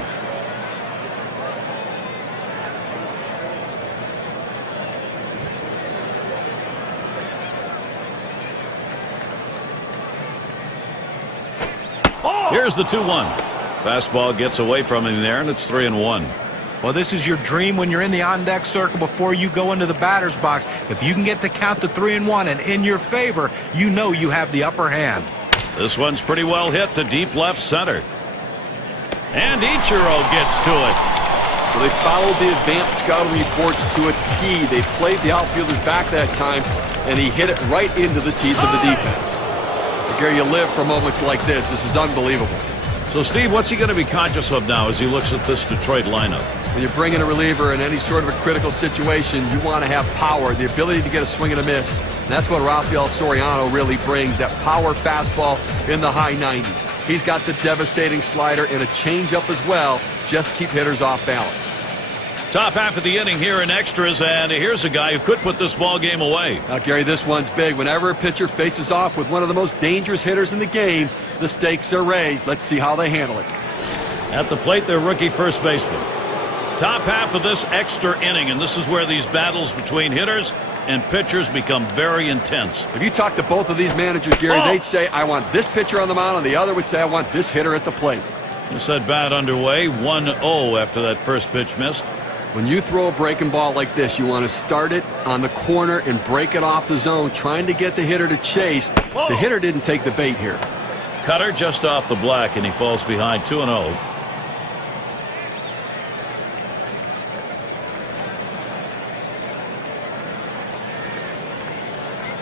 Here's the 2-1. Fastball gets away from him there, and it's 3-1. Well, this is your dream when you're in the on-deck circle before you go into the batter's box. If you can get the count to 3-1 and in your favor, you know you have the upper hand. This one's pretty well hit to deep left center. And Ichiro gets to it. So they followed the advanced scouting reports to a T. They played the outfielders back that time, and he hit it right into the teeth of the defense. Gary, you live for moments like this. This is unbelievable. So, Steve, what's he going to be conscious of now as he looks at this Detroit lineup? When you bring in a reliever in any sort of a critical situation, you want to have power, the ability to get a swing and a miss. And that's what Rafael Soriano really brings, that power fastball in the high 90s. He's got the devastating slider and a changeup as well, just to keep hitters off balance. Top half of the inning here in extras, and here's a guy who could put this ball game away. Now, Gary, this one's big. Whenever a pitcher faces off with one of the most dangerous hitters in the game, the stakes are raised. Let's see how they handle it. At the plate, their rookie first baseman. Top half of this extra inning, and this is where these battles between hitters and pitchers become very intense. If you talk to both of these managers, Gary, they'd say, I want this pitcher on the mound, and the other would say, I want this hitter at the plate. This at bat underway, 1-0 after that first pitch missed. When you throw a breaking ball like this, you want to start it on the corner and break it off the zone, trying to get the hitter to chase. The hitter didn't take the bait here. Cutter just off the black, and he falls behind 2-0.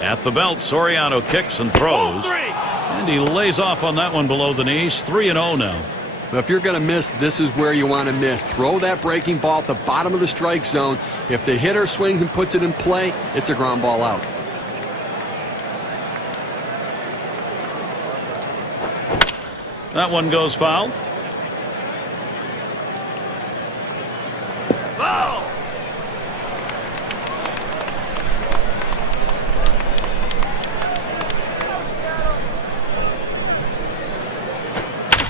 At the belt, Soriano kicks and throws. And he lays off on that one below the knees. 3-0 now. Now, if you're going to miss, this is where you want to miss. Throw that breaking ball at the bottom of the strike zone. If the hitter swings and puts it in play, it's a ground ball out. That one goes foul. Foul!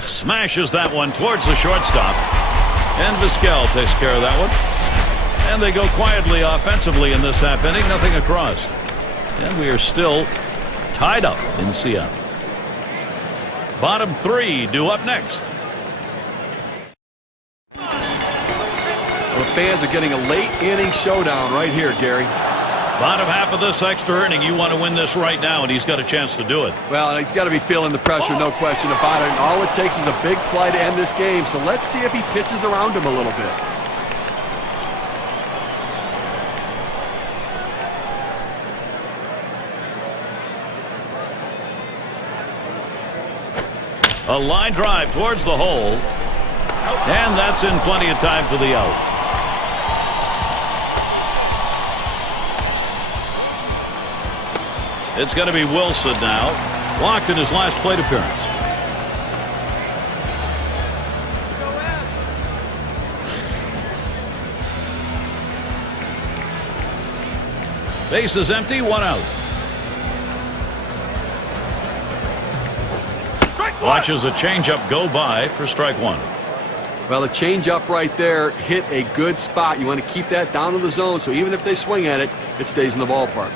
Smashes that one towards the shortstop. And Vizquel takes care of that one. And they go quietly offensively in this half inning. Nothing across. And we are still tied up in Seattle. Bottom three due up next. The fans are getting a late inning showdown right here, Gary. Bottom half of this extra inning, you want to win this right now, and he's got a chance to do it. Well, he's got to be feeling the pressure, no question about it. And all it takes is a big fly to end this game. So let's see if he pitches around him a little bit. A line drive towards the hole. And that's in plenty of time for the out. It's going to be Wilson now. Walked in his last plate appearance. Base is empty, one out. Watches a changeup go by for strike one. Well, the changeup right there hit a good spot. You want to keep that down in the zone, so even if they swing at it, it stays in the ballpark.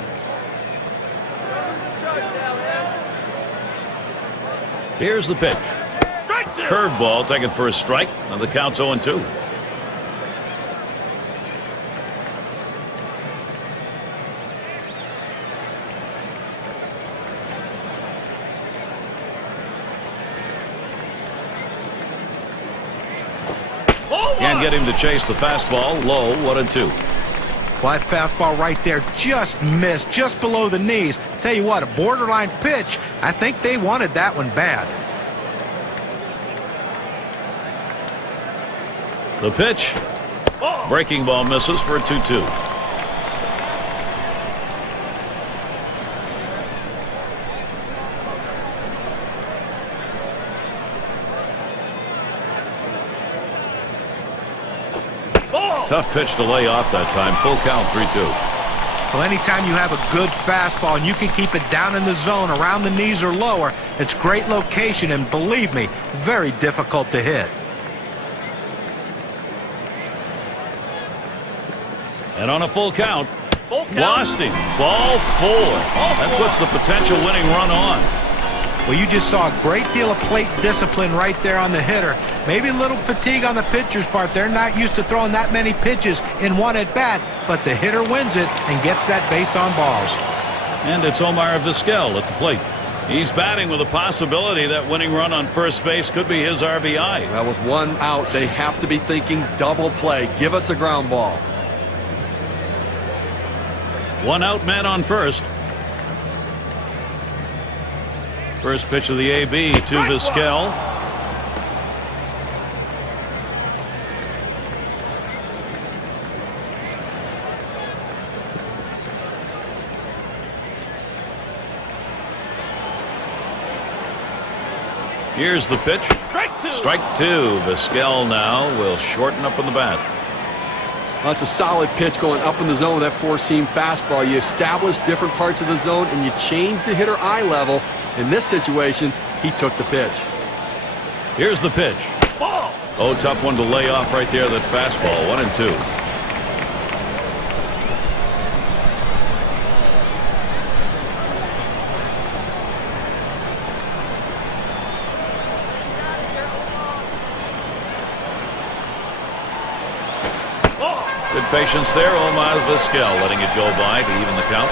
Here's the pitch. Curveball taken for a strike, and the count's 0-2. Can't get him to chase the fastball. Low, 1-2. Well, that fastball right there just missed, just below the knees. Tell you what, a borderline pitch. I think they wanted that one bad. The pitch. Breaking ball misses for a 2-2. Tough pitch to lay off that time. Full count, 3-2. Well, anytime you have a good fastball and you can keep it down in the zone around the knees or lower, it's great location and, believe me, very difficult to hit. And on a full count, lost him. Ball 4. That puts the potential winning run on. Well, you just saw a great deal of plate discipline right there on the hitter. Maybe a little fatigue on the pitcher's part. They're not used to throwing that many pitches in one at bat, but the hitter wins it and gets that base on balls. And it's Omar Vizquel at the plate. He's batting with a possibility that winning run on first base could be his RBI. Well, with one out, they have to be thinking double play. Give us a ground ball. One out, man on first. First pitch of the AB to Vizquel. Here's the pitch. Strike 2. Vizquel now will shorten up on the bat. Well, that's a solid pitch going up in the zone with that four-seam fastball. You establish different parts of the zone and you change the hitter eye level. In this situation, he took the pitch. Here's the pitch. Oh, tough one to lay off right there, that fastball. 1-2. Good patience there. Omar Vizquel letting it go by to even the count.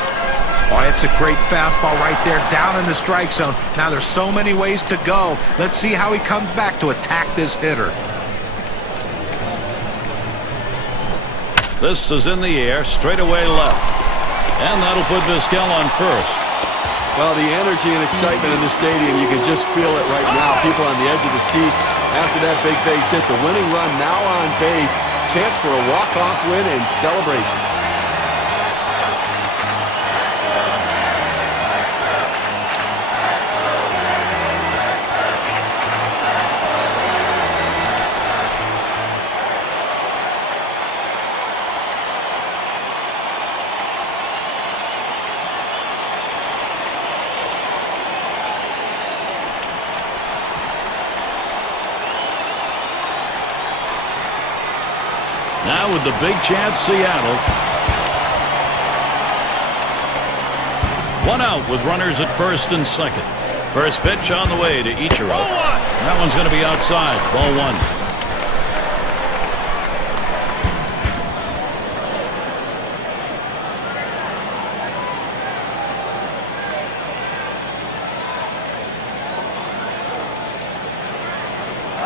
Oh, it's a great fastball right there down in the strike zone. Now there's so many ways to go. Let's see how he comes back to attack this hitter. This is in the air, straight away left. And that'll put Vizquel on first. Well, the energy and excitement in the stadium, you can just feel it right now. People on the edge of the seats after that big base hit. The winning run now on base. Chance for a walk-off win and celebration. Now with the big chance, Seattle. One out with runners at first and second. First pitch on the way to Ichiro. That one's going to be outside. Ball 1.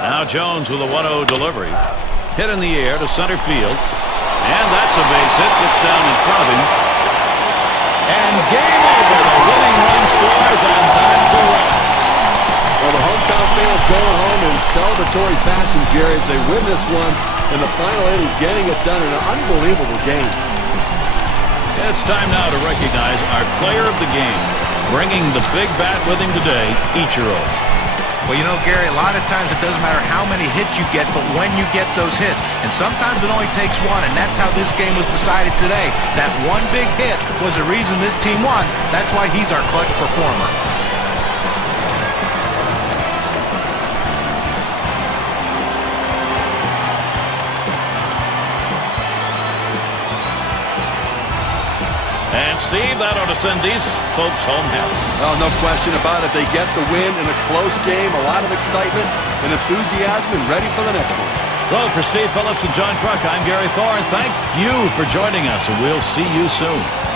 Now Jones with a 1-0 delivery. Hit in the air to center field. And that's a base hit. Gets down in front of him. And game over. The winning run scores, and that's a wrap. Well, the hometown fans going home in celebratory fashion, Gary, as they win this one in the final inning, getting it done in an unbelievable game. It's time now to recognize our player of the game. Bringing the big bat with him today, Ichiro. Well, you know, Gary, a lot of times it doesn't matter how many hits you get, but when you get those hits. And sometimes it only takes one, and that's how this game was decided today. That one big hit was the reason this team won. That's why he's our clutch performer. And Steve, that ought to send these folks home happy. Well, no question about it. They get the win in a close game, a lot of excitement and enthusiasm, and ready for the next one. So for Steve Phillips and John Kruk, I'm Gary Thorne. Thank you for joining us, and we'll see you soon.